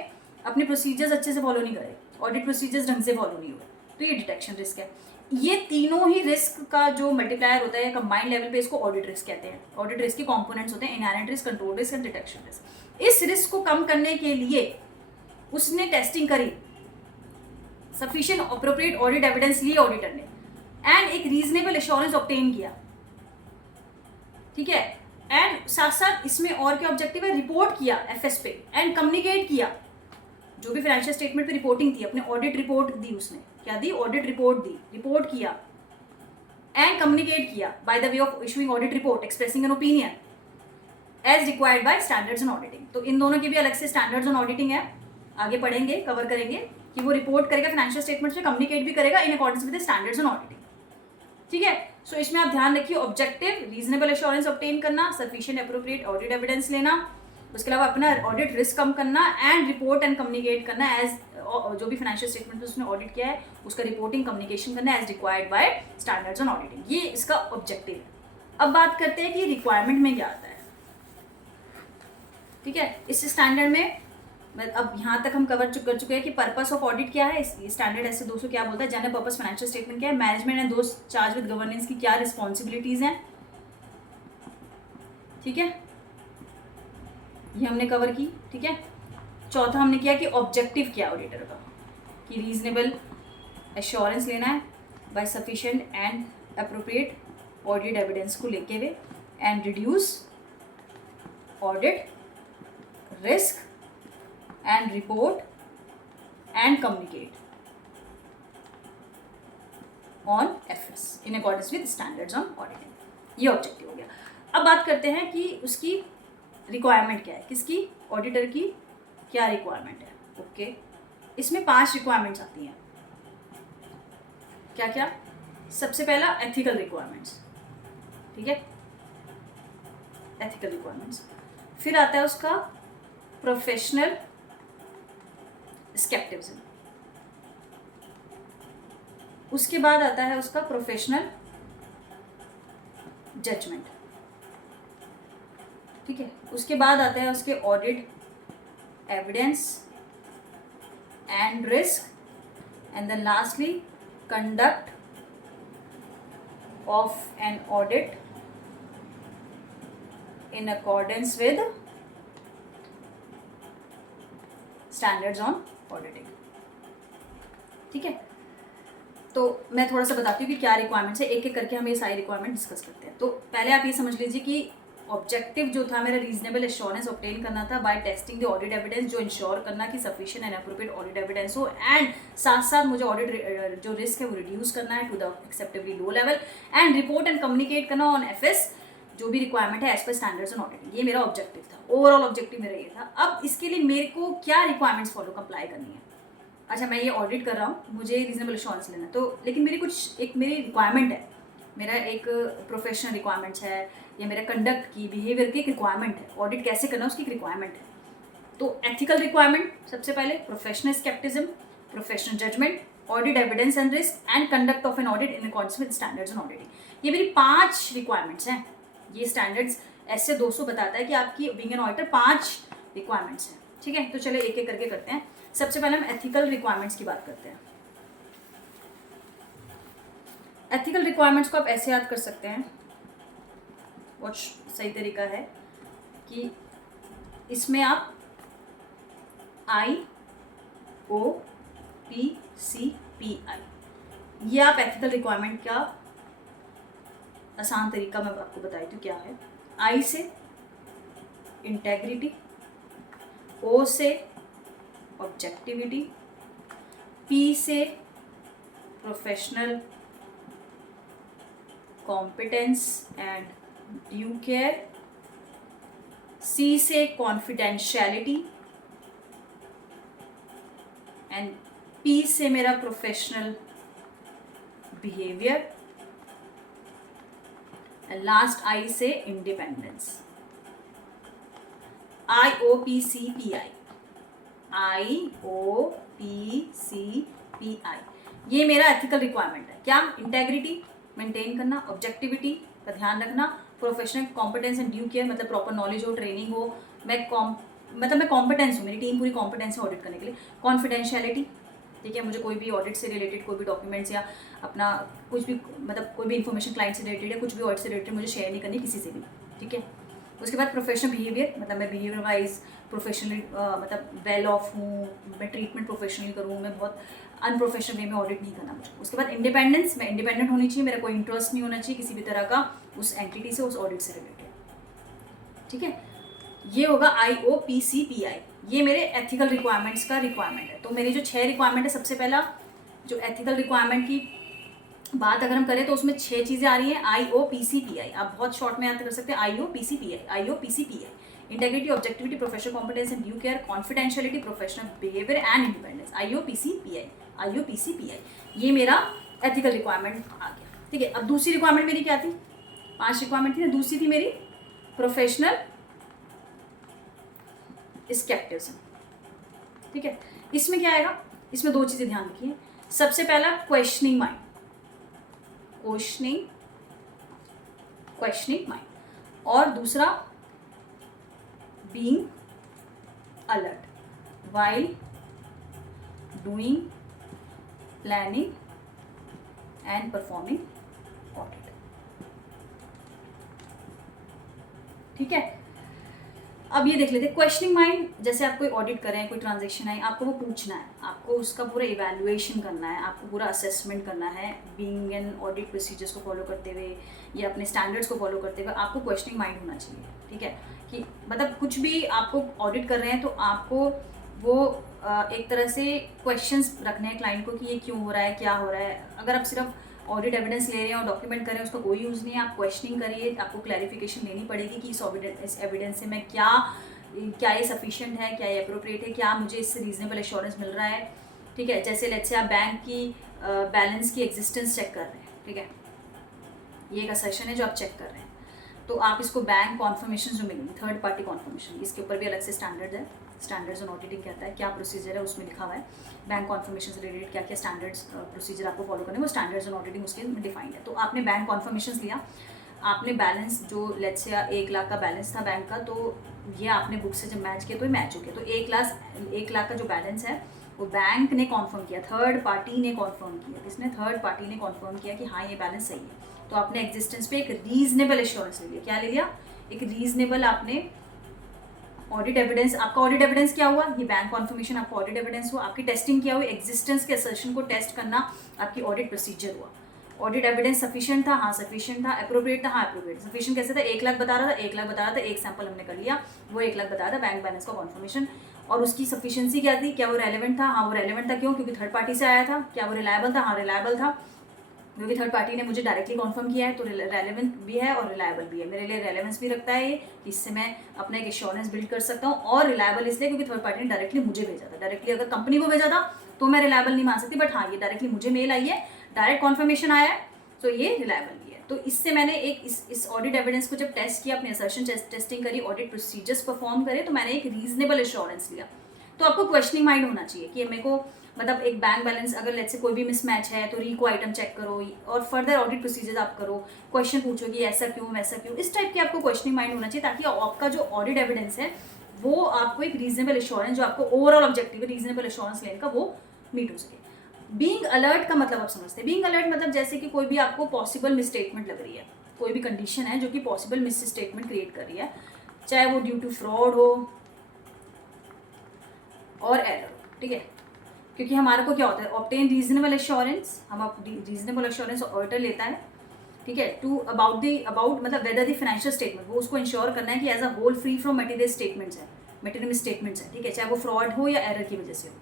अपने प्रोसीजर्स अच्छे से फॉलो नहीं करे, ऑडिट प्रोसीजर्स ढंग से फॉलो नहीं हुए, तो ये डिटेक्शन रिस्क है। ये तीनों ही रिस्क का जो मल्टीप्लायर होता है कंबाइंड लेवल पे, इसको ऑडिट रिस्क कहते हैं। ऑडिट रिस्क के कंपोनेंट्स होते हैं inherent risk, control risk and detection risk. इस रिस्क को कम करने के लिए उसने टेस्टिंग करी, सफिशिएंट अप्रोप्रिएट ऑडिट एविडेंस लिए ऑडिटर ने, एंड एक रीजनेबल एश्योरेंस ऑब्टेन किया। ठीक है, एंड साथ साथ इसमें और क्या ऑब्जेक्टिव है, रिपोर्ट किया एफएस पे एंड कम्युनिकेट किया। जो भी फाइनेंशियल स्टेटमेंट पे रिपोर्टिंग थी, अपने ऑडिट रिपोर्ट दी, उसने क्या दी, ऑडिट रिपोर्ट दी, रिपोर्ट किया एंड कम्युनिकेट किया by the way of issuing audit report, expressing an opinion as required by standards on auditing. तो इन दोनों के भी अलग से स्टैंडर्ड्स ऑन ऑडिटिंग है, आगे पढ़ेंगे, कवर करेंगे कि वो रिपोर्ट करेगा फाइनेंशियल स्टेटमेंट्स में, कम्युनिकेट भी करेगा in accordance with the standards on auditing. ठीक है, सो इसमें आप ध्यान रखिए, ऑब्जेक्टिव रीजनेबल एश्योरेंस ऑब्टेन करना, सफिशिएंट एप्रोप्रिएट ऑडिट एविडेंस लेना, उसके अलावा अपना ऑडिट रिस्क कम करना एंड रिपोर्ट एंड कम्युनिकेट करना एज जो भी फाइनेंशियल स्टेटमेंट उसने ऑडिट किया है उसका रिपोर्टिंग कम्युनिकेशन करना as required by standards on auditing. ये इसका ऑब्जेक्टिव है। अब बात करते हैं कि रिक्वायरमेंट में क्या आता है। ठीक है, इस स्टैंडर्ड में अब यहाँ तक हम कवर कर चुके हैं कि पर्पस ऑफ ऑडिट क्या है। स्टैंडर्ड ऐसे 200 क्या बोलता है, जनरल पर्पस फाइनेंशियल स्टेटमेंट क्या है, management and those charge with governance की क्या रिस्पॉन्सिबिलिटीज हैं। ठीक है, ये हमने कवर की। ठीक है, चौथा हमने किया कि ऑब्जेक्टिव क्या ऑडिटर का, कि रीजनेबल एश्योरेंस लेना है by sufficient and appropriate audit evidence को लेके हुए and reduce audit risk and report and communicate on FS in accordance with standards on auditing. ये ऑब्जेक्टिव हो गया। अब बात करते हैं कि उसकी रिक्वायरमेंट क्या है, किसकी, ऑडिटर की क्या रिक्वायरमेंट है। ओके, इसमें 5 रिक्वायरमेंट्स आती हैं। क्या क्या? सबसे पहला एथिकल रिक्वायरमेंट्स। ठीक है, एथिकल रिक्वायरमेंट्स। फिर आता है उसका प्रोफेशनल स्केप्टिसिज्म। उसके बाद आता है उसका प्रोफेशनल जजमेंट। ठीक है, उसके बाद आता है उसके audit evidence and risk and then lastly conduct of an audit in accordance with standards on auditing। ठीक है, तो मैं थोड़ा सा बताती हूँ कि क्या रिक्वायरमेंट्स है, एक एक करके हम ये सारी रिक्वायरमेंट डिस्कस करते हैं। तो पहले आप ये समझ लीजिए कि ऑब्जेक्टिव जो था मेरा रीजनेबल एश्योरेंस ऑब्टेन करना था by testing the audit evidence, जो इंश्योर करना कि sufficient and appropriate audit evidence हो एंड साथ साथ मुझे ऑडिट जो रिस्क है वो रिड्यूस करना है to the acceptably low level and report and communicate करना ऑन एफएस जो भी रिक्वायरमेंट है एज पर स्टैंडर्ड्स ऑन ऑडिटिंग। ये मेरा ऑब्जेक्टिव था, ओवरऑल ऑब्जेक्टिव मेरा ये था। अब इसके लिए मेरे को क्या रिक्वायरमेंट्स फॉलो अप्लाई करनी है। अच्छा, मैं ये ऑडिट कर रहा हूँ, मुझे रीजनेबल एश्योरेंस लेना है, तो लेकिन मेरी कुछ एक मेरी रिक्वायरमेंट है, मेरा एक प्रोफेशनल रिक्वायरमेंट्स है या मेरा कंडक्ट की बिहेवियर की एक रिक्वायरमेंट है, ऑडिट कैसे करना उसकी एक रिक्वायरमेंट है। तो एथिकल रिक्वायरमेंट सबसे पहले, professional scepticism, professional judgement, audit evidence and risk and conduct of an audit in accordance with standards on auditing. ये मेरी 5 रिक्वायरमेंट्स हैं। ये स्टैंडर्ड्स ऐसे 200 बताता है कि आपकी बीइंग एन ऑडिटर 5 रिक्वायरमेंट्स हैं। ठीक है, तो चलिए एक एक करके करते हैं। सबसे पहले हम एथिकल रिक्वायरमेंट्स की बात करते हैं। एथिकल रिक्वायरमेंट्स को आप ऐसे याद कर सकते हैं, बहुत सही तरीका है कि इसमें आप IOPCPI ये आप एथिकल रिक्वायरमेंट का आसान तरीका मैं आपको बताई थी क्या है। I से इंटेग्रिटी, O से ऑब्जेक्टिविटी, P से professional competence and due care, C से कॉन्फिडेंशियलिटी एंड P से मेरा professional behaviour and last I से इंडिपेंडेंस। IOPCPI ये मेरा एथिकल रिक्वायरमेंट है। क्या? इंटेग्रिटी मेंटेन करना, ऑब्जेक्टिविटी का ध्यान रखना, professional competence and due care मतलब प्रॉपर नॉलेज हो, ट्रेनिंग हो, मैं कॉम्पिटेंस हूँ, मेरी टीम पूरी कॉम्पिटेंस है ऑडिट करने के लिए, कॉन्फिडेंशियलिटी। ठीक है, मुझे कोई भी ऑडिट से रिलेटेड कोई भी डॉक्यूमेंट्स या अपना कुछ भी मतलब कोई भी इन्फॉर्मेशन क्लाइंट से रिलेटेड या कुछ भी ऑडिट से रिलेटेड मुझे शेयर नहीं करनी किसी से भी। ठीक है, उसके बाद प्रोफेशनल बिहेवियर मतलब मैं बिहेवियर वाइज प्रोफेशनली मतलब वेल ऑफ हूँ, मैं ट्रीटमेंट प्रोफेशनली करूँ, मैं बहुत अनप्रोफेशनल वे में ऑडिट नहीं करना मुझे। उसके बाद इंडिपेंडेंस, मैं इंडिपेंडेंट होनी चाहिए, मेरा कोई इंटरेस्ट नहीं होना चाहिए किसी भी तरह का उस एंटिटी से, उस ऑडिट से रिलेटेड। ठीक है, ये होगा IOPCPI, ये मेरे एथिकल रिक्वायरमेंट्स का रिक्वायरमेंट है। तो मेरी जो 6 रिक्वायरमेंट है, सबसे पहला जो एथिकल रिक्वायरमेंट की बात अगर हम करें तो उसमें 6 चीज़ें आ रही हैं। IOPCPI आप बहुत शॉर्ट में याद कर सकते हैं। IOPCPI integrity, objectivity, professional competence and due care, confidentiality, professional behaviour and independence. IOPCPI ये मेरा एथिकल रिक्वायरमेंट आ गया। ठीक है, अब दूसरी रिक्वायरमेंट मेरी क्या थी? 5 रिक्वायरमेंट थी ना, दूसरी थी मेरी प्रोफेशनल स्केप्टिसिज्म, ठीक है। इसमें क्या आएगा, इसमें दो चीज़ें ध्यान रखिए। सबसे पहला क्वेश्चनिंग माइंड, क्वेश्चनिंग माइंड, और दूसरा being alert while doing planning and performing audit, ठीक है। अब ये देख लेते हैं क्वेश्चनिंग माइंड। जैसे आप कोई ऑडिट कर रहे हैं, कोई ट्रांजैक्शन है, आपको वो पूछना है, आपको उसका पूरा इवैल्यूएशन करना है, आपको पूरा असेसमेंट करना है, बीइंग एन ऑडिट प्रोसीजर्स को फॉलो करते हुए या अपने स्टैंडर्ड्स को फॉलो करते हुए आपको क्वेश्चनिंग माइंड होना चाहिए, ठीक है। कि मतलब कुछ भी आपको ऑडिट कर रहे हैं तो आपको वो एक तरह से क्वेश्चंस रखने हैं क्लाइंट को कि ये क्यों हो रहा है, क्या हो रहा है। अगर आप सिर्फ ऑडिट एविडेंस ले रहे हैं और डॉक्यूमेंट कर रहे हैं, उसका कोई यूज़ नहीं है। आप क्वेश्चनिंग करिए, आपको क्लैरिफिकेशन लेनी पड़ेगी कि इस एविडेंस से मैं क्या ये सफिशिएंट है, क्या ये अप्रोप्रिएट है, क्या मुझे इससे रीजनेबल एश्योरेंस मिल रहा है, ठीक है। जैसे लेट्स से आप बैंक की बैलेंस की एग्जिस्टेंस चेक कर रहे हैं, ठीक है, ये एक असर्शन है जो आप चेक कर रहे हैं, तो आप इसको बैंक कॉन्फर्मेशन जो मिलेंगी, थर्ड पार्टी कॉन्फर्मेशन, इसके ऊपर भी अलग से स्टैंडर्ड है। स्टैंडर्ड्स ऑन ऑडिटिंग कहता है क्या प्रोसीजर है, उसमें लिखा हुआ है बैंक कॉन्फर्मेशन से रिलेटेड क्या क्या स्टैंडर्ड्स प्रोसीजर आपको फॉलो करने, वो स्टैंडर्ड्स ऑन ऑडिटिंग उसके में डिफाइंड है। तो आपने बैंक कॉन्फर्मेशन लिया, आपने बैलेंस जो लेट्स से 1 लाख का बैलेंस था बैंक का, तो ये आपने बुक से जब मैच किया तो मैच हो गया। तो 1 लाख का जो बैलेंस है वो बैंक ने कॉन्फर्म किया, थर्ड पार्टी ने कॉन्फर्म किया। किसने? थर्ड पार्टी ने कॉन्फर्म किया कि हाँ ये बैलेंस सही है। तो आपने एग्जिस्टेंस पे एक रीजनेबल एश्योरेंस ले लिया। क्या ले लिया? एक रीजनेबल आपने ऑडिट एविडेंस। आपका ऑडिट एविडेंस क्या हुआ? ये बैंक कॉन्फर्मेशन आपका ऑडिट एविडेंस हुआ। आपकी टेस्टिंग क्या हुई? एग्जिस्टेंस के असर्शन को टेस्ट करना आपकी ऑडिट प्रोसीजर हुआ। ऑडिट एविडेंस सफिशिएंट था? हाँ सफिशिएंट था। अप्रोप्रिएट था? हाँ अप्रोप्रिएट। सफिशिएंट कैसे था? 1 लाख बता रहा था, 1 लाख बता रहा था, एक सैंपल हमने कर लिया, वो 1 लाख बता रहा था बैंक बैलेंस का कॉन्फर्मेशन। और उसकी सफिशिएंसी क्या थी? क्या वो रेलेवेंट था? हाँ वो रेलेवेंट था। क्यों? क्योंकि थर्ड पार्टी से आया था। क्या वो रिलायबल था? हाँ रिलायबल था, क्योंकि थर्ड पार्टी ने मुझे डायरेक्टली कॉन्फर्म किया है, तो रेलेवेंट भी है और रिलायबल भी है। मेरे लिए रेलेवेंस भी रखता है ये, इससे मैं अपना एक एश्योरेंस बिल्ड कर सकता हूँ। और रिलायबल इसलिए क्योंकि थर्ड पार्टी ने डायरेक्टली मुझे भेजा था। डायरेक्टली अगर कंपनी को भेजा था तो मैं रिलायबल नहीं मान सकती, बट हाँ ये डायरेक्टली मुझे मेल आई है, डायरेक्ट कॉन्फर्मेशन आया है, तो ये रिलायबल भी है। तो इससे मैंने एक इस ऑडिट एविडेंस को जब टेस्ट किया, अपनी असर्शन टेस्टिंग करी, ऑडिट प्रोसीजर्स परफॉर्म करे, तो मैंने एक रीजनेबल एश्योरेंस लिया। तो आपको क्वेश्चनिंग माइंड होना चाहिए कि मेरे को मतलब एक बैंक बैलेंस अगर लेट्स से कोई भी मिसमैच है तो रीको आइटम चेक करो और फर्दर ऑडिट प्रोसीजर्स आप करो, क्वेश्चन पूछो कि ऐसा क्यों वैसा क्यों। इस टाइप की आपको क्वेश्चनिंग माइंड होना चाहिए, ताकि आपका जो ऑडिट एविडेंस है वो आपको एक रीजनेबल एश्योरेंस, जो आपको ओवरऑल ऑब्जेक्टिव है रीजनेबल एश्योरेंस लेने का, वो मीट हो सके। बीइंग अलर्ट का मतलब आप समझते हैं। बीइंग अलर्ट मतलब जैसे कि कोई भी आपको पॉसिबल मिसस्टेटमेंट लग रही है, कोई भी कंडीशन है जो कि पॉसिबल मिसस्टेटमेंट क्रिएट कर रही है, चाहे वो ड्यू टू फ्रॉड हो और एरर हो, ठीक है। क्योंकि हमारे को क्या होता है, ऑब्टेन रीजनेबल एश्योरेंस, हम रीजनेबल एश्योरेंस ऑडिटर लेता है, ठीक है, टू अबाउट मतलब वेदर द फाइनेंशियल स्टेटमेंट, वो उसको इंश्योर करना है कि as a whole free from material statements है, मटेरियल स्टेटमेंट्स है, ठीक है, चाहे वो फ्रॉड हो या एरर की वजह से हो।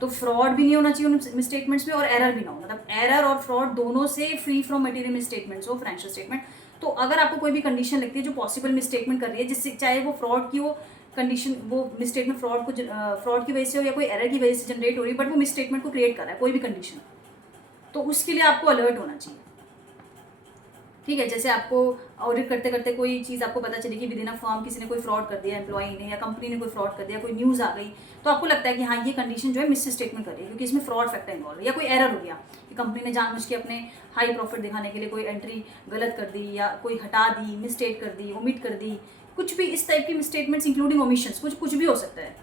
तो फ्रॉड भी नहीं होना चाहिए उन स्टेटमेंट्स में और एरर भी ना हो, मतलब एरर और फ्रॉड दोनों से फ्री फ्रॉम मटेरियल स्टेटमेंट्स हो फाइनेंशियल स्टेटमेंट। तो अगर आपको कोई भी कंडीशन लगती है जो पॉसिबल मिसस्टेटमेंट कर रही है, जिससे चाहे वो फ्रॉड की हो कंडीशन, वो मिसस्टेटमेंट फ्रॉड की वजह से हो या कोई एरर की वजह से जनरेट हो रही है, बट वो मिसस्टेटमेंट को क्रिएट कर रहा है कोई भी कंडीशन, तो उसके लिए आपको अलर्ट होना चाहिए, ठीक है। जैसे आपको ऑडिट करते करते कोई चीज़ आपको पता चली कि विद इन अ फर्म किसी ने कोई फ्रॉड कर दिया, एम्प्लॉई ने या कंपनी ने कोई फ्रॉड कर दिया, कोई न्यूज़ आ गई, तो आपको लगता है कि हाँ ये कंडीशन जो है मिस स्टेटमेंट कर रही है क्योंकि इसमें फ्रॉड फैक्टर इन्वॉल्व है, या कोई एरर हो गया कि कंपनी ने जानबूझ के अपने हाई प्रॉफिट दिखाने के लिए कोई एंट्री गलत कर दी या कोई हटा दी, मिसस्टेट कर दी, ओमिट कर दी, कुछ भी इस टाइप की मिसस्टेटमेंट्स इंक्लूडिंग ओमिशंस, कुछ भी हो सकता है,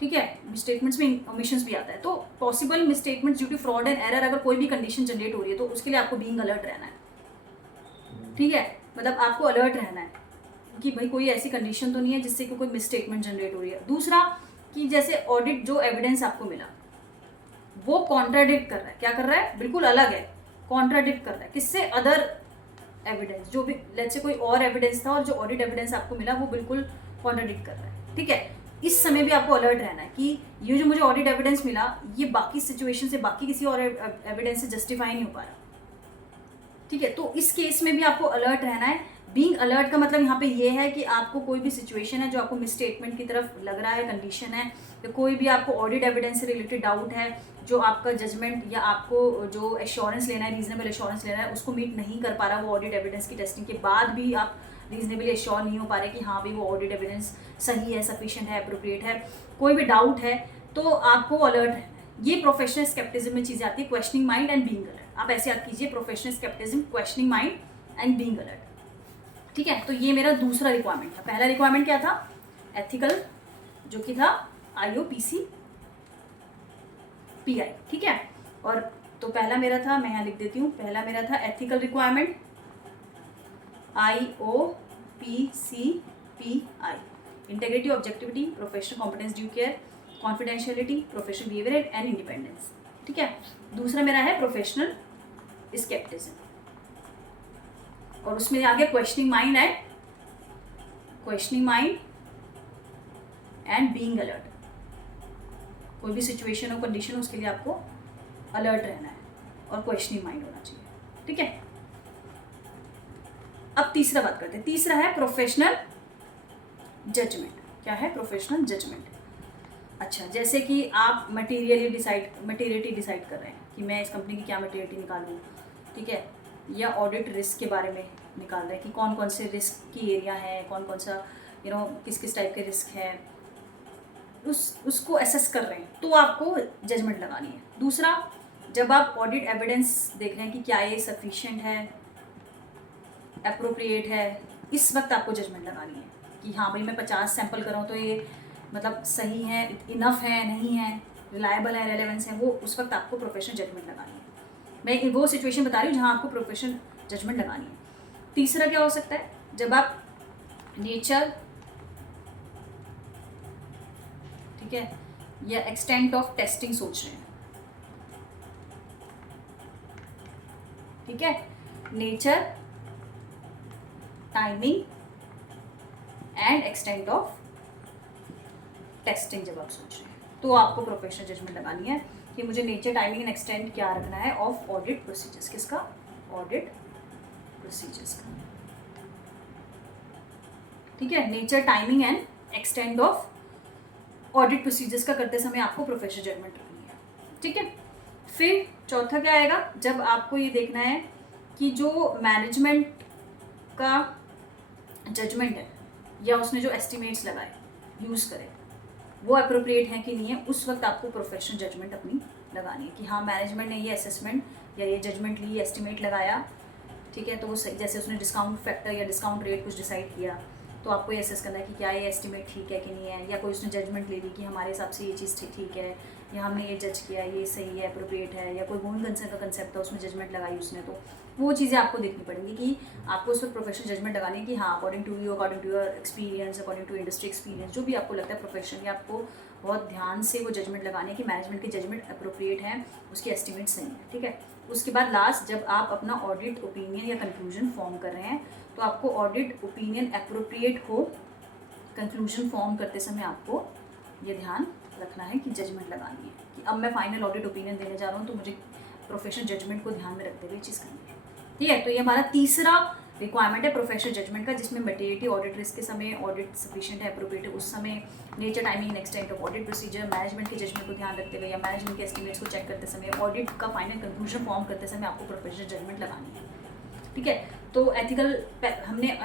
ठीक है। मिसस्टेटमेंट्स में ओमिशंस भी आता है। तो possible misstatements due to fraud and error, अगर कोई भी कंडीशन जनरेट हो रही है तो उसके लिए आपको बीइंग अलर्ट रहना है, ठीक है। मतलब आपको अलर्ट रहना है कि भाई कोई ऐसी कंडीशन तो नहीं है जिससे कोई मिसस्टेटमेंट जनरेट हो रही है। दूसरा कि जैसे ऑडिट जो एविडेंस आपको मिला वो कॉन्ट्राडिक्ट कर रहा है, क्या कर रहा है, बिल्कुल अलग है, कॉन्ट्राडिक्ट कर रहा है किससे, अदर एविडेंस, जो भी लेट्स से कोई और एविडेंस था और जो ऑडिट एविडेंस आपको मिला वो बिल्कुल कॉन्ट्राडिक्ट कर रहा है, ठीक है। इस समय भी आपको अलर्ट रहना है कि ये जो मुझे ऑडिट एविडेंस मिला ये बाकी सिचुएशन से, बाकी किसी और एविडेंस से जस्टिफाई नहीं हो पा रहा, ठीक है। तो इस केस में भी आपको अलर्ट रहना है। बीइंग अलर्ट का मतलब यहाँ पे ये है कि आपको कोई भी सिचुएशन है जो आपको मिसस्टेटमेंट की तरफ लग रहा है, कंडीशन है, या कोई भी आपको ऑडिट एविडेंस से रिलेटेड डाउट है, जो आपका जजमेंट या आपको जो एश्योरेंस लेना है, रीजनेबल एश्योरेंस लेना है, उसको मीट नहीं कर पा रहा वो ऑडिट एविडेंस की टेस्टिंग के बाद भी आप रीजनेबली एश्योर नहीं हो पा रहे कि हाँ भाई वो ऑडिट एविडेंस सही है, सफिशिएंट है, अप्रोप्रिएट है, कोई भी डाउट है, तो आपको अलर्ट रहना है। ये प्रोफेशनल स्केप्टिज्म में चीज़ें आती है, questioning mind and being alert. आप ऐसे याद कीजिए, professional scepticism, questioning mind and being alert. ठीक है, तो ये मेरा दूसरा रिक्वायरमेंट था। पहला रिक्वायरमेंट क्या था? एथिकल, जो कि था IOPC PI। ठीक है, और तो पहला मेरा था, मैं यहाँ लिख देती हूँ, पहला मेरा था ethical requirement IOPC PI, integrity, objectivity, professional competence, due care, confidentiality, professional behaviour and independence. ठीक है, दूसरा मेरा है प्रोफेशनल स्केप्टिज्म, और उसमें आगे questioning mind and being alert. कोई भी सिचुएशन हो, कंडीशन हो, उसके लिए आपको अलर्ट रहना है और क्वेश्चनिंग माइंड होना चाहिए। ठीक है, अब तीसरा बात करते हैं। तीसरा है प्रोफेशनल जजमेंट। क्या है? Professional judgement. अच्छा, जैसे कि आप मटीरियलिटी डिसाइड कर रहे हैं कि मैं इस कंपनी की क्या मटीरियलिटी निकालूँ, ठीक है, या ऑडिट रिस्क के बारे में निकाल रहे हैं कि कौन कौन से रिस्क की एरिया है, कौन कौन सा किस किस टाइप के रिस्क है, उसको एसेस कर रहे हैं, तो आपको जजमेंट लगानी है। दूसरा, जब आप ऑडिट एविडेंस देख रहे हैं कि क्या ये सफिशिएंट है, अप्रोप्रिएट है, इस वक्त आपको जजमेंट लगानी है कि हाँ भाई मैं 50 सैंपल कर रहा हूँ तो ये मतलब सही है, इनफ है, नहीं है, रिलायबल है, रेलेवेंस है, वो उस वक्त आपको प्रोफेशनल जजमेंट लगानी है। मैं वो सिचुएशन बता रही हूँ जहाँ आपको प्रोफेशनल जजमेंट लगानी है। तीसरा क्या हो सकता है? जब आप नेचर, ठीक है, या एक्सटेंट ऑफ टेस्टिंग सोच रहे हैं। ठीक है, nature, timing and extent of testing जब आप सोच रहे हैं, तो आपको प्रोफेशनल जजमेंट लगानी है कि मुझे नेचर, टाइमिंग एंड एक्सटेंट क्या रखना है ऑफ ऑडिट प्रोसीजर्स। किसका? ऑडिट प्रोसीजर्स का। ठीक है, nature, timing and extent of audit procedures का करते समय आपको प्रोफेशनल जजमेंट रखनी है। ठीक है, फिर चौथा क्या आएगा? जब आपको ये देखना है कि जो मैनेजमेंट का जजमेंट है या उसने जो एस्टिमेट्स लगाए, यूज़ करे, वो अप्रोप्रिएट है कि नहीं है, उस वक्त आपको प्रोफेशनल जजमेंट अपनी लगानी है कि हाँ मैनेजमेंट ने ये असेसमेंट या ये जजमेंट ली, एस्टिमेट लगाया, ठीक है, तो वो सही, जैसे उसने डिस्काउंट फैक्टर या डिस्काउंट रेट कुछ डिसाइड किया, तो आपको ये असेस करना है कि क्या ये एस्टिमेट ठीक है कि नहीं है, या कोई उसने जजमेंट ले ली कि हमारे हिसाब से ये चीज़ ठीक है, या हमने ये जज किया ये सही है, अप्रोप्रिएट है, या कोई गोइंग कंसर्न का कंसेप्ट था उसमें जजमेंट लगाई उसने, तो वो चीज़ें आपको देखनी पड़ेंगी कि आपको उस पर प्रोफेशनल जजमेंट लगानी है कि हाँ according to you, according to your experience, according to industry experience, जो भी आपको लगता है प्रोफेशनली, आपको बहुत ध्यान से वो जजमेंट लगानी है कि मैनेजमेंट की जजमेंट अप्रोप्रिएट है, उसकी एस्टिमेट सही है। ठीक है, उसके बाद लास्ट, जब आप अपना ऑडिट ओपिनियन या कंक्लूजन फॉर्म कर रहे हैं, तो आपको ऑडिट ओपिनियन अप्रोप्रिएट हो, कंक्लूजन फॉर्म करते समय आपको ये ध्यान रखना है कि जजमेंट लगानी है कि अब मैं फाइनल ऑडिट ओपिनियन देने जा रहा हूँ, तो मुझे प्रोफेशनल जजमेंट को ध्यान में रखते हुए चीज़ करनी है। ठीक है, तो ये हमारा तीसरा रिक्वायरमेंट है प्रोफेशनल जजमेंट का, जिसमें मटेरियलिटी, ऑडिट रिस्क के समय ऑडिट सफिशिएंट है, अप्रोप्रिएट है उस समय, nature, timing and extent of audit procedure, management के जजमेंट को ध्यान रखते हुए या मैनेजमेंट के एस्टिमेट्स को चेक करते समय, ऑडिट का फाइनल कंक्लूजन फॉर्म करते समय आपको प्रोफेशनल जजमेंट लगानी है। ठीक है, तो एथिकल हमने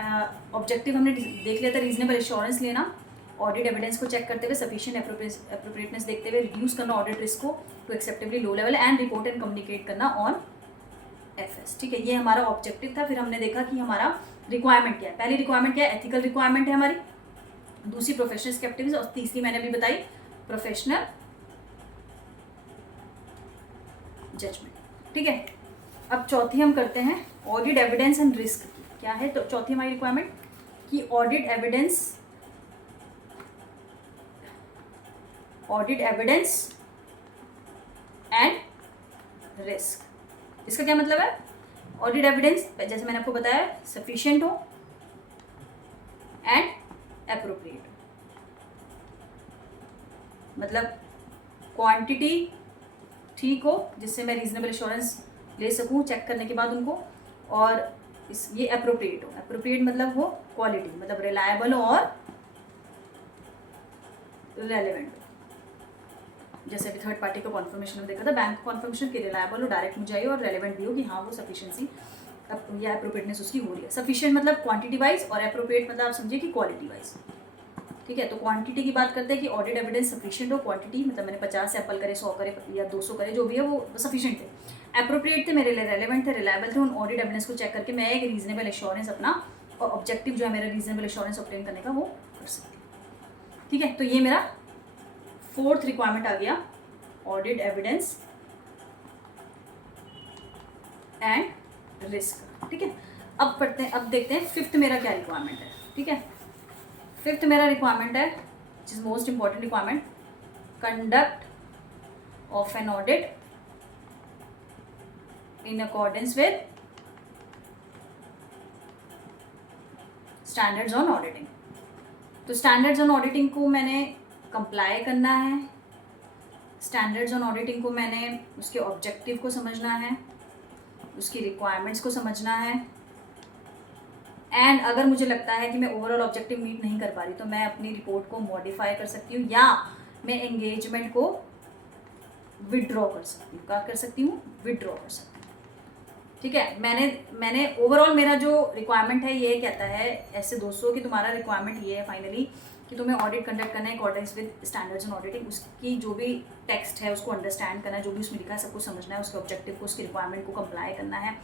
ऑब्जेक्टिव हमने देख लिया था, रीजनेबल एश्योरेंस लेना, ऑडिट एविडेंस को चेक करते हुए सफिशिएंट अप्रोप्रिएटनेस देखते हुए रिड्यूस करना ऑडिट रिस्क को to acceptably low level and report and communicate करना ऑन FS। ठीक है, ये हमारा ऑब्जेक्टिव था। फिर हमने देखा कि हमारा रिक्वायरमेंट क्या है। पहली रिक्वायरमेंट क्या है? एथिकल रिक्वायरमेंट है हमारी, दूसरी प्रोफेशनल स्केप्टिज्म, और तीसरी मैंने अभी बताई प्रोफेशनल जजमेंट। ठीक है, अब चौथी हम करते हैं ऑडिट एविडेंस एंड रिस्क। क्या है तो चौथी हमारी रिक्वायरमेंट कि ऑडिट एविडेंस एंड रिस्क। इसका क्या मतलब है? ऑडिट एविडेंस, जैसे मैंने आपको बताया, सफिशिएंट हो एंड एप्रोप्रिएट, मतलब क्वांटिटी ठीक हो जिससे मैं रीजनेबल एश्योरेंस ले सकूं चेक करने के बाद उनको, और ये अप्रोप्रिएट हो। अप्रोप्रिएट मतलब हो क्वालिटी, मतलब रिलायबल हो और रेलेवेंट हो। जैसे अभी थर्ड पार्टी का कॉन्फर्मेशन में देखा था, बैंक कॉन्फर्मेशन की रिलायबल हो, डायरेक्ट मुझे आई और रेलेवेंट भी हो कि हाँ वो सफिशिएंसी या अप्रोप्रिएटनेस उसकी हो रही है। सफिशिएंट मतलब क्वांटिटी वाइज और अप्रोप्रिएट मतलब आप समझिए कि क्वालिटी वाइज। ठीक है, तो क्वांटिटी की बात करते हैं कि ऑडिट एविडेंस सफिशिएंट हो, क्वांटिटी मतलब मैंने 50 सैंपल करे, 100 करे या 200 करे, जो भी है वो सफिशिएंट थे, अप्रोप्रिएट थे, मेरे लिए रेलेवेंट थे, रिलायबल थे। उन ऑडिट एविडेंस को चेक करके मैं एक रीजनेबल एश्योरेंस अपना और ऑब्जेक्टिव जो है मेरा रीजनेबल एश्योरेंस ऑब्टेन करने का वो कर सकती हूँ। ठीक है, तो ये मेरा 4th रिक्वायरमेंट आ गया, ऑडिट एविडेंस एंड रिस्क। ठीक है, अब पढ़ते हैं, अब देखते हैं 5th मेरा क्या रिक्वायरमेंट है। ठीक है, 5th मेरा रिक्वायरमेंट है which is most important requirement, conduct of an audit in accordance with standards on auditing. तो स्टैंडर्ड्स ऑन ऑडिटिंग को मैंने कंप्लाई करना है, स्टैंडर्ड्स ऑन ऑडिटिंग को मैंने उसके ऑब्जेक्टिव को समझना है, उसकी रिक्वायरमेंट्स को समझना है, एंड अगर मुझे लगता है कि मैं ओवरऑल ऑब्जेक्टिव मीट नहीं कर पा रही तो मैं अपनी रिपोर्ट को मॉडिफाई कर सकती हूँ या मैं एंगेजमेंट को विड्रॉ कर सकती हूँ। क्या कर सकती हूँ? विड्रॉ कर सकती हूँ। ठीक है, मैंने ओवरऑल मेरा जो रिक्वायरमेंट है ये कहता है ऐसे दोस्तों कि तुम्हारा रिक्वायरमेंट ये है फाइनली कि तुम्हें ऑडिट कंडक्ट करना है according with standards on auditing, उसकी जो भी टेक्स्ट है उसको अंडरस्टैंड करना है, जो भी उसमें लिखा है सबको समझना है, उसके ऑब्जेक्टिव को, उसकी रिक्वायरमेंट को कंप्लाई करना है,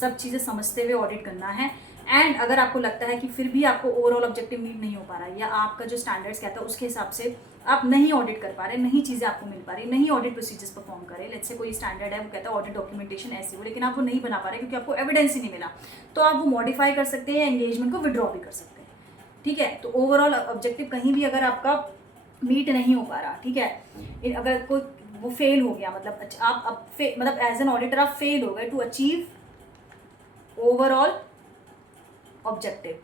सब चीज़ें समझते हुए ऑडिट करना है। एंड अगर आपको लगता है कि फिर भी आपको ओवरऑल ऑब्जेक्टिव मीट नहीं हो पा रहा है या आपका जो स्टैंडर्ड्स कहता है उसके हिसाब से आप नहीं ऑडिट कर पा रहे, नहीं चीज़ें आपको मिल पा रही, नहीं ऑडिट प्रोसीजर्स परफॉर्म करें, लेट्स से कोई स्टैंडर्ड है वो कहता है ऑडिट डॉक्यूमेंटेशन ऐसी हो, लेकिन आप वो नहीं बना पा रहे क्योंकि आपको एविडेंस ही नहीं मिला, तो आप वो मॉडिफाई कर सकते हैं या एंगेजमेंट को विड्रॉ भी कर सकते हैं। ठीक है, तो ओवरऑल ऑब्जेक्टिव कहीं भी अगर आपका मीट नहीं हो पा रहा, ठीक है, अगर कोई वो फेल हो गया, मतलब आप मतलब एज एन ऑडिटर आप फेल हो गए टू अचीव ओवरऑल ऑब्जेक्टिव,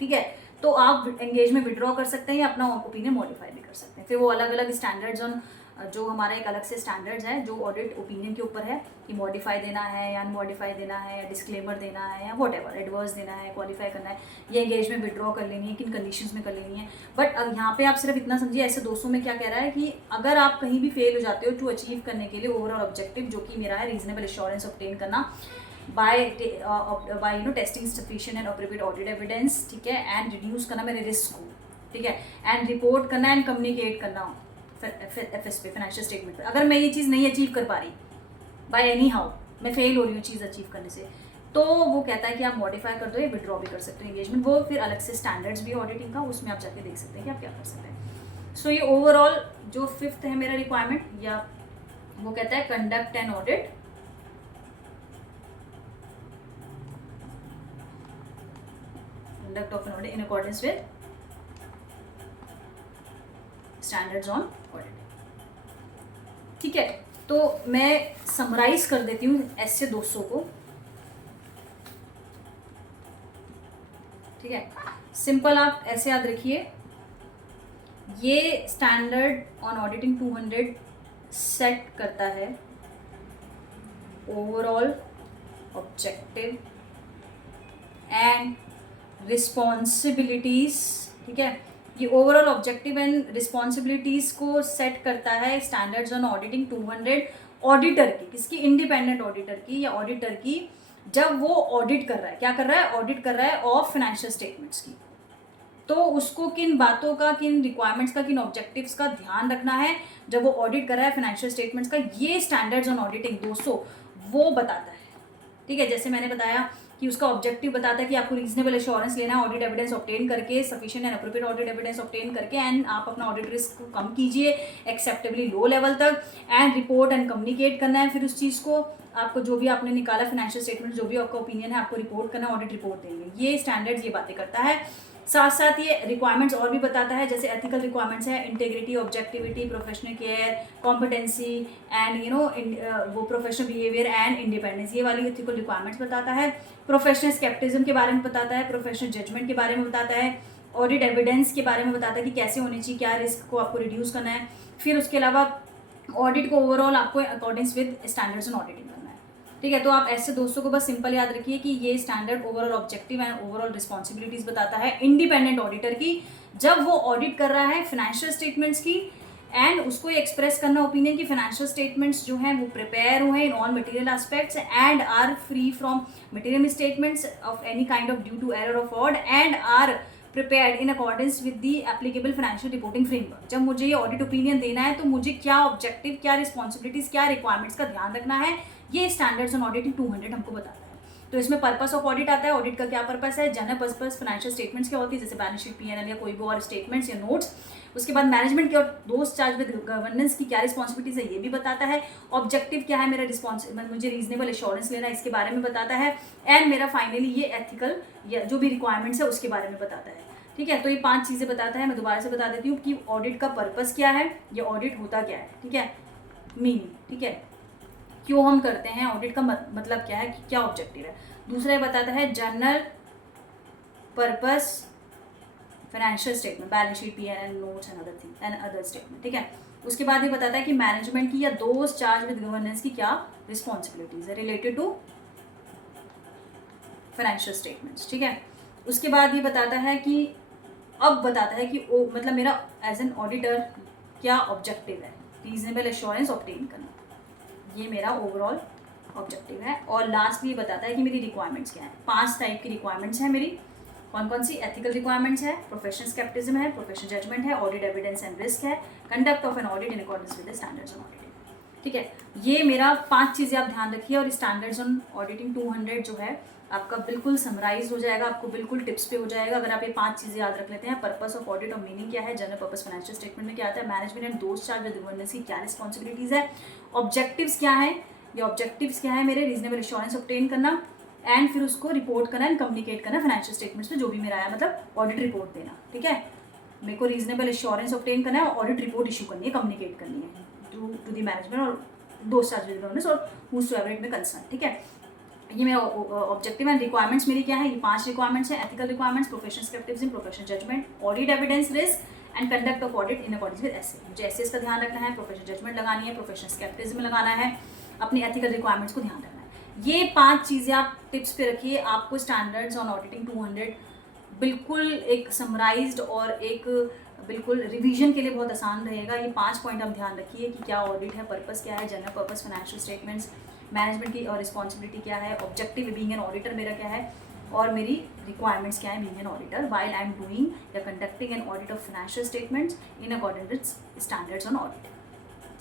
ठीक है, तो आप एंगेज में विड्रॉ कर सकते हैं या अपना ओपिनियन मॉडिफाई भी कर सकते हैं। फिर वो अलग अलग स्टैंडर्ड्स ऑन जो हमारा एक अलग से स्टैंडर्ड्स है जो ऑडिट ओपिनियन के ऊपर है कि मॉडिफाई देना है या अनमॉडिफाई देना है या डिस्क्लेमर देना है या वॉट एवर एडवर्स देना है, क्वालिफाई करना है, ये एंगेज में विड्रॉ कर लेनी है, किन कंडीशंस में कर लेनी है। बट यहाँ पे आप सिर्फ इतना समझिए, ऐसे दोस्तों में क्या कह रहा है कि अगर आप कहीं भी फेल हो जाते हो टू अचीव करने के लिए ओवरऑल ऑब्जेक्टिव जो कि मेरा है रीजनेबल एश्योरेंस ऑब्टेन करना by testing sufficient and appropriate audit evidence, ठीक है, एंड रिड्यूस करना मेरे रिस्क को, ठीक है, एंड रिपोर्ट करना एंड कम्युनिकेट करना FS पे, फाइनेंशियल स्टेटमेंट पे। अगर मैं ये चीज़ नहीं अचीव कर पा रही बाय एनी हाउ, मैं फेल हो रही हूँ चीज़ अचीव करने से, तो वो कहता है कि आप मॉडिफाई कर दो या विड्रॉ भी कर सकते हो एंगेजमेंट। वो फिर अलग से स्टैंडर्ड्स भी ऑडिटिंग का, उसमें आप जाके देख सकते हैं कि आप क्या कर सकते हैं। सो ये ओवरऑल जो 5th है मेरा रिक्वायरमेंट, या वो कहता है conduct an audit conduct of an audit in accordance with standards on auditing। ठीक है, तो मैं समराइज कर देती हूँ ऐसे 200 को। ठीक है, सिंपल आप ऐसे याद रखिए, ये स्टैंडर्ड ऑन ऑडिटिंग 200 सेट करता है ओवरऑल ऑब्जेक्टिव एंड रिस्पॉन्सिबिलिटीज़। ठीक है, ये ओवरऑल ऑब्जेक्टिव एंड रिस्पॉन्सिबिलिटीज़ को सेट करता है स्टैंडर्ड्स ऑन ऑडिटिंग 200 ऑडिटर की, किसकी? इंडिपेंडेंट ऑडिटर की या ऑडिटर की, जब वो ऑडिट कर रहा है, क्या कर रहा है? ऑडिट कर रहा है ऑफ फाइनेंशियल स्टेटमेंट्स की। तो उसको किन बातों का, किन रिक्वायरमेंट्स का, किन ऑब्जेक्टिव्स का ध्यान रखना है जब वो ऑडिट कर रहा है फाइनेंशियल स्टेटमेंट्स का, ये स्टैंडर्ड्स ऑन ऑडिटिंग 200 वो बताता है। ठीक है, जैसे मैंने बताया कि उसका ऑब्जेक्टिव बताता है कि आपको रीजनेबल एश्योरेंस लेना है, ऑडिट एविडेंस ऑब्टेन करके, sufficient and appropriate audit evidence obtain करके, एंड आप अपना ऑडिट रिस्क को कम कीजिए एक्सेप्टेबली लो लेवल तक, एंड रिपोर्ट एंड कम्युनिकेट करना है। फिर उस चीज़ को आपको जो भी आपने निकाला फाइनेंशियल स्टेटमेंट, जो भी आपका ओपिनियन है, आपको रिपोर्ट करना, ऑडिट रिपोर्ट देंगे। ये स्टैंडर्ड्स ये बातें करता है। साथ साथ ये रिक्वायरमेंट्स और भी बताता है, जैसे एथिकल रिक्वायरमेंट्स है, integrity, objectivity, professional care, competency and वो प्रोफेशनल बिहेवियर एंड इंडिपेंडेंस, ये वाली एथिकल रिक्वायरमेंट्स बताता है। प्रोफेशनल स्केप्टिज्म के बारे में बताता है, प्रोफेशनल जजमेंट के बारे में बताता है, ऑडिट एविडेंस के बारे में बताता है कि कैसे होनी चाहिए, क्या रिस्क को आपको रिड्यूस करना है। फिर उसके अलावा ऑडिट को ओवरऑल आपको according with standards on auditing करना है। ठीक है, तो आप ऐसे दोस्तों को बस सिंपल याद रखिए कि ये standard overall objective and overall responsibilities बताता है इंडिपेंडेंट ऑडिटर की, जब वो ऑडिट कर रहा है फाइनेंशियल स्टेटमेंट्स की एंड उसको एक्सप्रेस करना ओपिनियन कि फाइनेंशियल स्टेटमेंट्स जो हैं वो प्रिपेयर हुए in all material aspects and are free from material statements of any kind of due to error of fraud and are prepared in accordance with the applicable financial reporting framework. जब मुझे ये audit opinion देना है तो मुझे क्या objective, क्या responsibilities, क्या रिक्वायरमेंट्स का ध्यान रखना है, ये स्टैंडर्ड्स ऑन ऑडिटिंग 200 हमको बताता है। तो इसमें पर्पस ऑफ ऑडिट आता है, ऑडिट का क्या पर्पस है, जनरल पर्पस फाइनेंशियल स्टेटमेंट्स क्या होती है, जैसे बैलेंस शीट, पीएनएल या कोई भी और स्टेटमेंट्स या नोट्स। उसके बाद मैनेजमेंट की और दोस्त चार्ज विद गवर्नेंस की क्या रिस्पॉन्सिबिलिटीज है, ये भी बताता है। ऑब्जेक्टिव क्या है मेरा, मुझे रीजनेबल एश्योरेंस लेना है, इसके बारे में बताता है। एंड मेरा फाइनली ये एथिकल या जो भी रिक्वायरमेंट्स है उसके बारे में बताता है। ठीक है, तो ये 5 चीज़ें बताता है। मैं दोबारा से बता देती हूँ कि ऑडिट का पर्पस क्या है, ये ऑडिट होता क्या है। ठीक है, मीनिंग, ठीक है, क्यों हम करते हैं, ऑडिट का मतलब क्या है, कि क्या ऑब्जेक्टिव है। दूसरा ये बताता है general purpose financial statement, balance sheet, PNL, notes and other thing and other statement. ठीक है, उसके बाद ये बताता है कि मैनेजमेंट की या दोस्त चार्ज विद गवर्नेंस की क्या रिस्पॉन्सिबिलिटीज है रिलेटेड टू फाइनेंशियल स्टेटमेंट्स। ठीक है, उसके बाद ये बताता है कि अब बताता है कि मतलब मेरा एज एन ऑडिटर क्या ऑब्जेक्टिव है, रीजनेबल एश्योरेंस ऑब्टेन करना, ये मेरा ओवरऑल ऑब्जेक्टिव है। और लास्टली बताता है कि मेरी रिक्वायरमेंट्स क्या है। 5 टाइप की रिक्वायरमेंट्स हैं मेरी, कौन कौन सी, एथिकल रिक्वायरमेंट्स है, प्रोफेशनल स्केप्टिज्म है, प्रोफेशनल जजमेंट है, ऑडिट एविडेंस एंड रिस्क है, conduct of an audit in accordance with the standards on auditing. ठीक है, ये मेरा 5 चीज़ें आप ध्यान रखिए। और स्टैंडर्ड्स ऑन ऑडिटिंग 200 जो है आपका बिल्कुल समराइज हो जाएगा, आपको बिल्कुल टिप्स पे हो जाएगा अगर आप ये 5 चीज़ें याद रख लेते हैं। पर्पस ऑफ ऑडिट और मीनिंग क्या है, जनरल पर्पस फाइनेंशियल स्टेटमेंट में क्या आता है, मैनेजमेंट एंड दोस्त चार्ज विद गवर्नेंस की क्या रिस्पॉन्सिबिलिटीज़ है, ऑब्जेक्टिव्स क्या है, ये ऑब्जेक्टिव्स क्या है मेरे, रीजनेबल एश्योरेंस ऑब्टेन करना एंड फिर उसको रिपोर्ट करना एंड कम्युनिकेट करना फाइनेंशियल स्टेटमेंट्स में जो भी मेरा आया, मतलब ऑडिट रिपोर्ट देना। ठीक है, मेरे को रीजनेबल एश्योरेंस ऑब्टेन करना है और ऑडिट रिपोर्ट इशू करनी है, कम्युनिकेट करनी है टू दी मैनेजमेंट और दोस्त चार्ज विद गवर्नेंस और हूसोएवर इट में कंसर्न। ठीक है, ये मेरा ऑब्जेक्टिव एंड रिक्वायरमेंट्स मेरी क्या है, ये 5 रिक्वायरमेंट्स हैं, ethical requirements, professional scepticism, professional judgement, audit evidence, risk and conduct of audit in accordance with SA. मुझे एसएस का ध्यान रखना है, प्रोफेशनल जजमेंट लगानी है, प्रोफेशनल स्केप्टिज्म लगाना है, अपनी एथिकल रिक्वायरमेंट्स को ध्यान रखना है। ये 5 चीज़ें आप टिप्स पे रखिए, आपको स्टैंडर्ड्स ऑन ऑडिटिंग 200 बिल्कुल एक समराइज्ड और एक बिल्कुल रिवीजन के लिए बहुत आसान रहेगा। ये 5 पॉइंट आप ध्यान रखिए कि क्या ऑडिट है, पर्पस क्या है, general purpose financial statements, management की और रिस्पॉन्सिबिलिटी क्या है, ऑब्जेक्टिव बीइंग एन ऑडिटर मेरा क्या है, और मेरी रिक्वायरमेंट्स क्या है being an auditor while I am doing या conducting an audit of financial statements in accordance with standards on audit.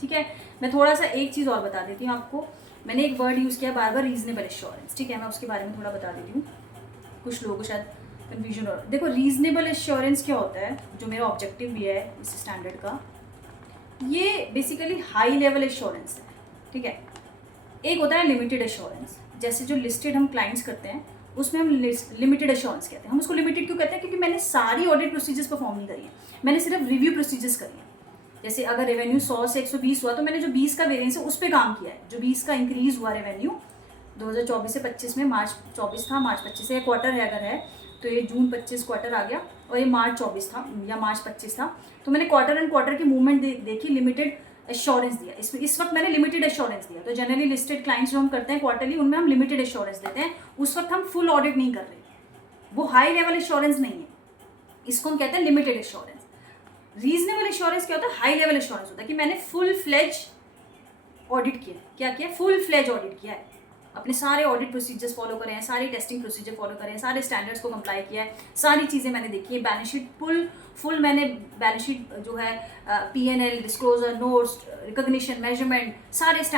ठीक है, मैं थोड़ा सा एक चीज़ और बता देती हूँ आपको। मैंने एक वर्ड यूज़ किया बार बार, रीजनेबल एश्योरेंस। ठीक है, मैं उसके बारे में थोड़ा बता देती हूँ, कुछ लोगों को शायद कन्फ्यूजन हो रहा है। देखो, रीजनेबल एश्योरेंस क्या होता है, जो मेरा ऑब्जेक्टिव भी है इस स्टैंडर्ड का, ये बेसिकली हाई लेवल एश्योरेंस है। ठीक है, एक होता है लिमिटेड एश्योरेंस, जैसे जो लिस्टेड हम क्लाइंट्स करते हैं उसमें हम लिमिटेड एश्योरेंस कहते हैं। हम उसको लिमिटेड क्यों कहते हैं, क्योंकि मैंने सारी ऑडिट प्रोसीजर्स परफॉर्म नहीं करी है, मैंने सिर्फ रिव्यू प्रोसीजर्स करी है। जैसे अगर रेवेन्यू 100 से 120 हुआ तो मैंने जो 20 का वेरिएंस है उस पर काम किया है, जो 20 का इंक्रीज हुआ रेवेन्यू 2024 से 25 में, मार्च 24 था, मार्च 25 से क्वार्टर है अगर है तो ये जून 25 क्वार्टर आ गया और ये मार्च 24 था या मार्च 25 था, तो मैंने क्वार्टर एंड क्वार्टर की मूवमेंट देखी, लिमिटेड एश्योरेंस दिया। इस वक्त मैंने लिमिटेड एश्योरेंस दिया। तो जनरली लिस्टेड क्लाइंट्स जो हम करते हैं क्वार्टरली, उनमें हम लिमिटेड एश्योरेंस देते हैं, उस वक्त हम फुल ऑडिट नहीं कर रहे, वो हाई लेवल एश्योरेंस नहीं है, इसको हम कहते हैं लिमिटेड एश्योरेंस। रीजनेबल एश्योरेंस क्या होता है, हाई लेवल एश्योरेंस होता है कि मैंने फुल फ्लेज ऑडिट किया। क्या किया, फुल फ्लेज ऑडिट किया है, अपने सारे ऑडिट प्रोसीजर्स फॉलो करे हैं, सारे टेस्टिंग प्रोसीजर फॉलो करे हैं, सारे स्टैंडर्ड्स को कंप्लाई किया है, सारी चीज़ें मैंने देखी है, बैलेंस शीट फुल मैंने बैलेंस शीट जो है PNL, disclosure, notes, recognition, measurement, सारे स्टैंड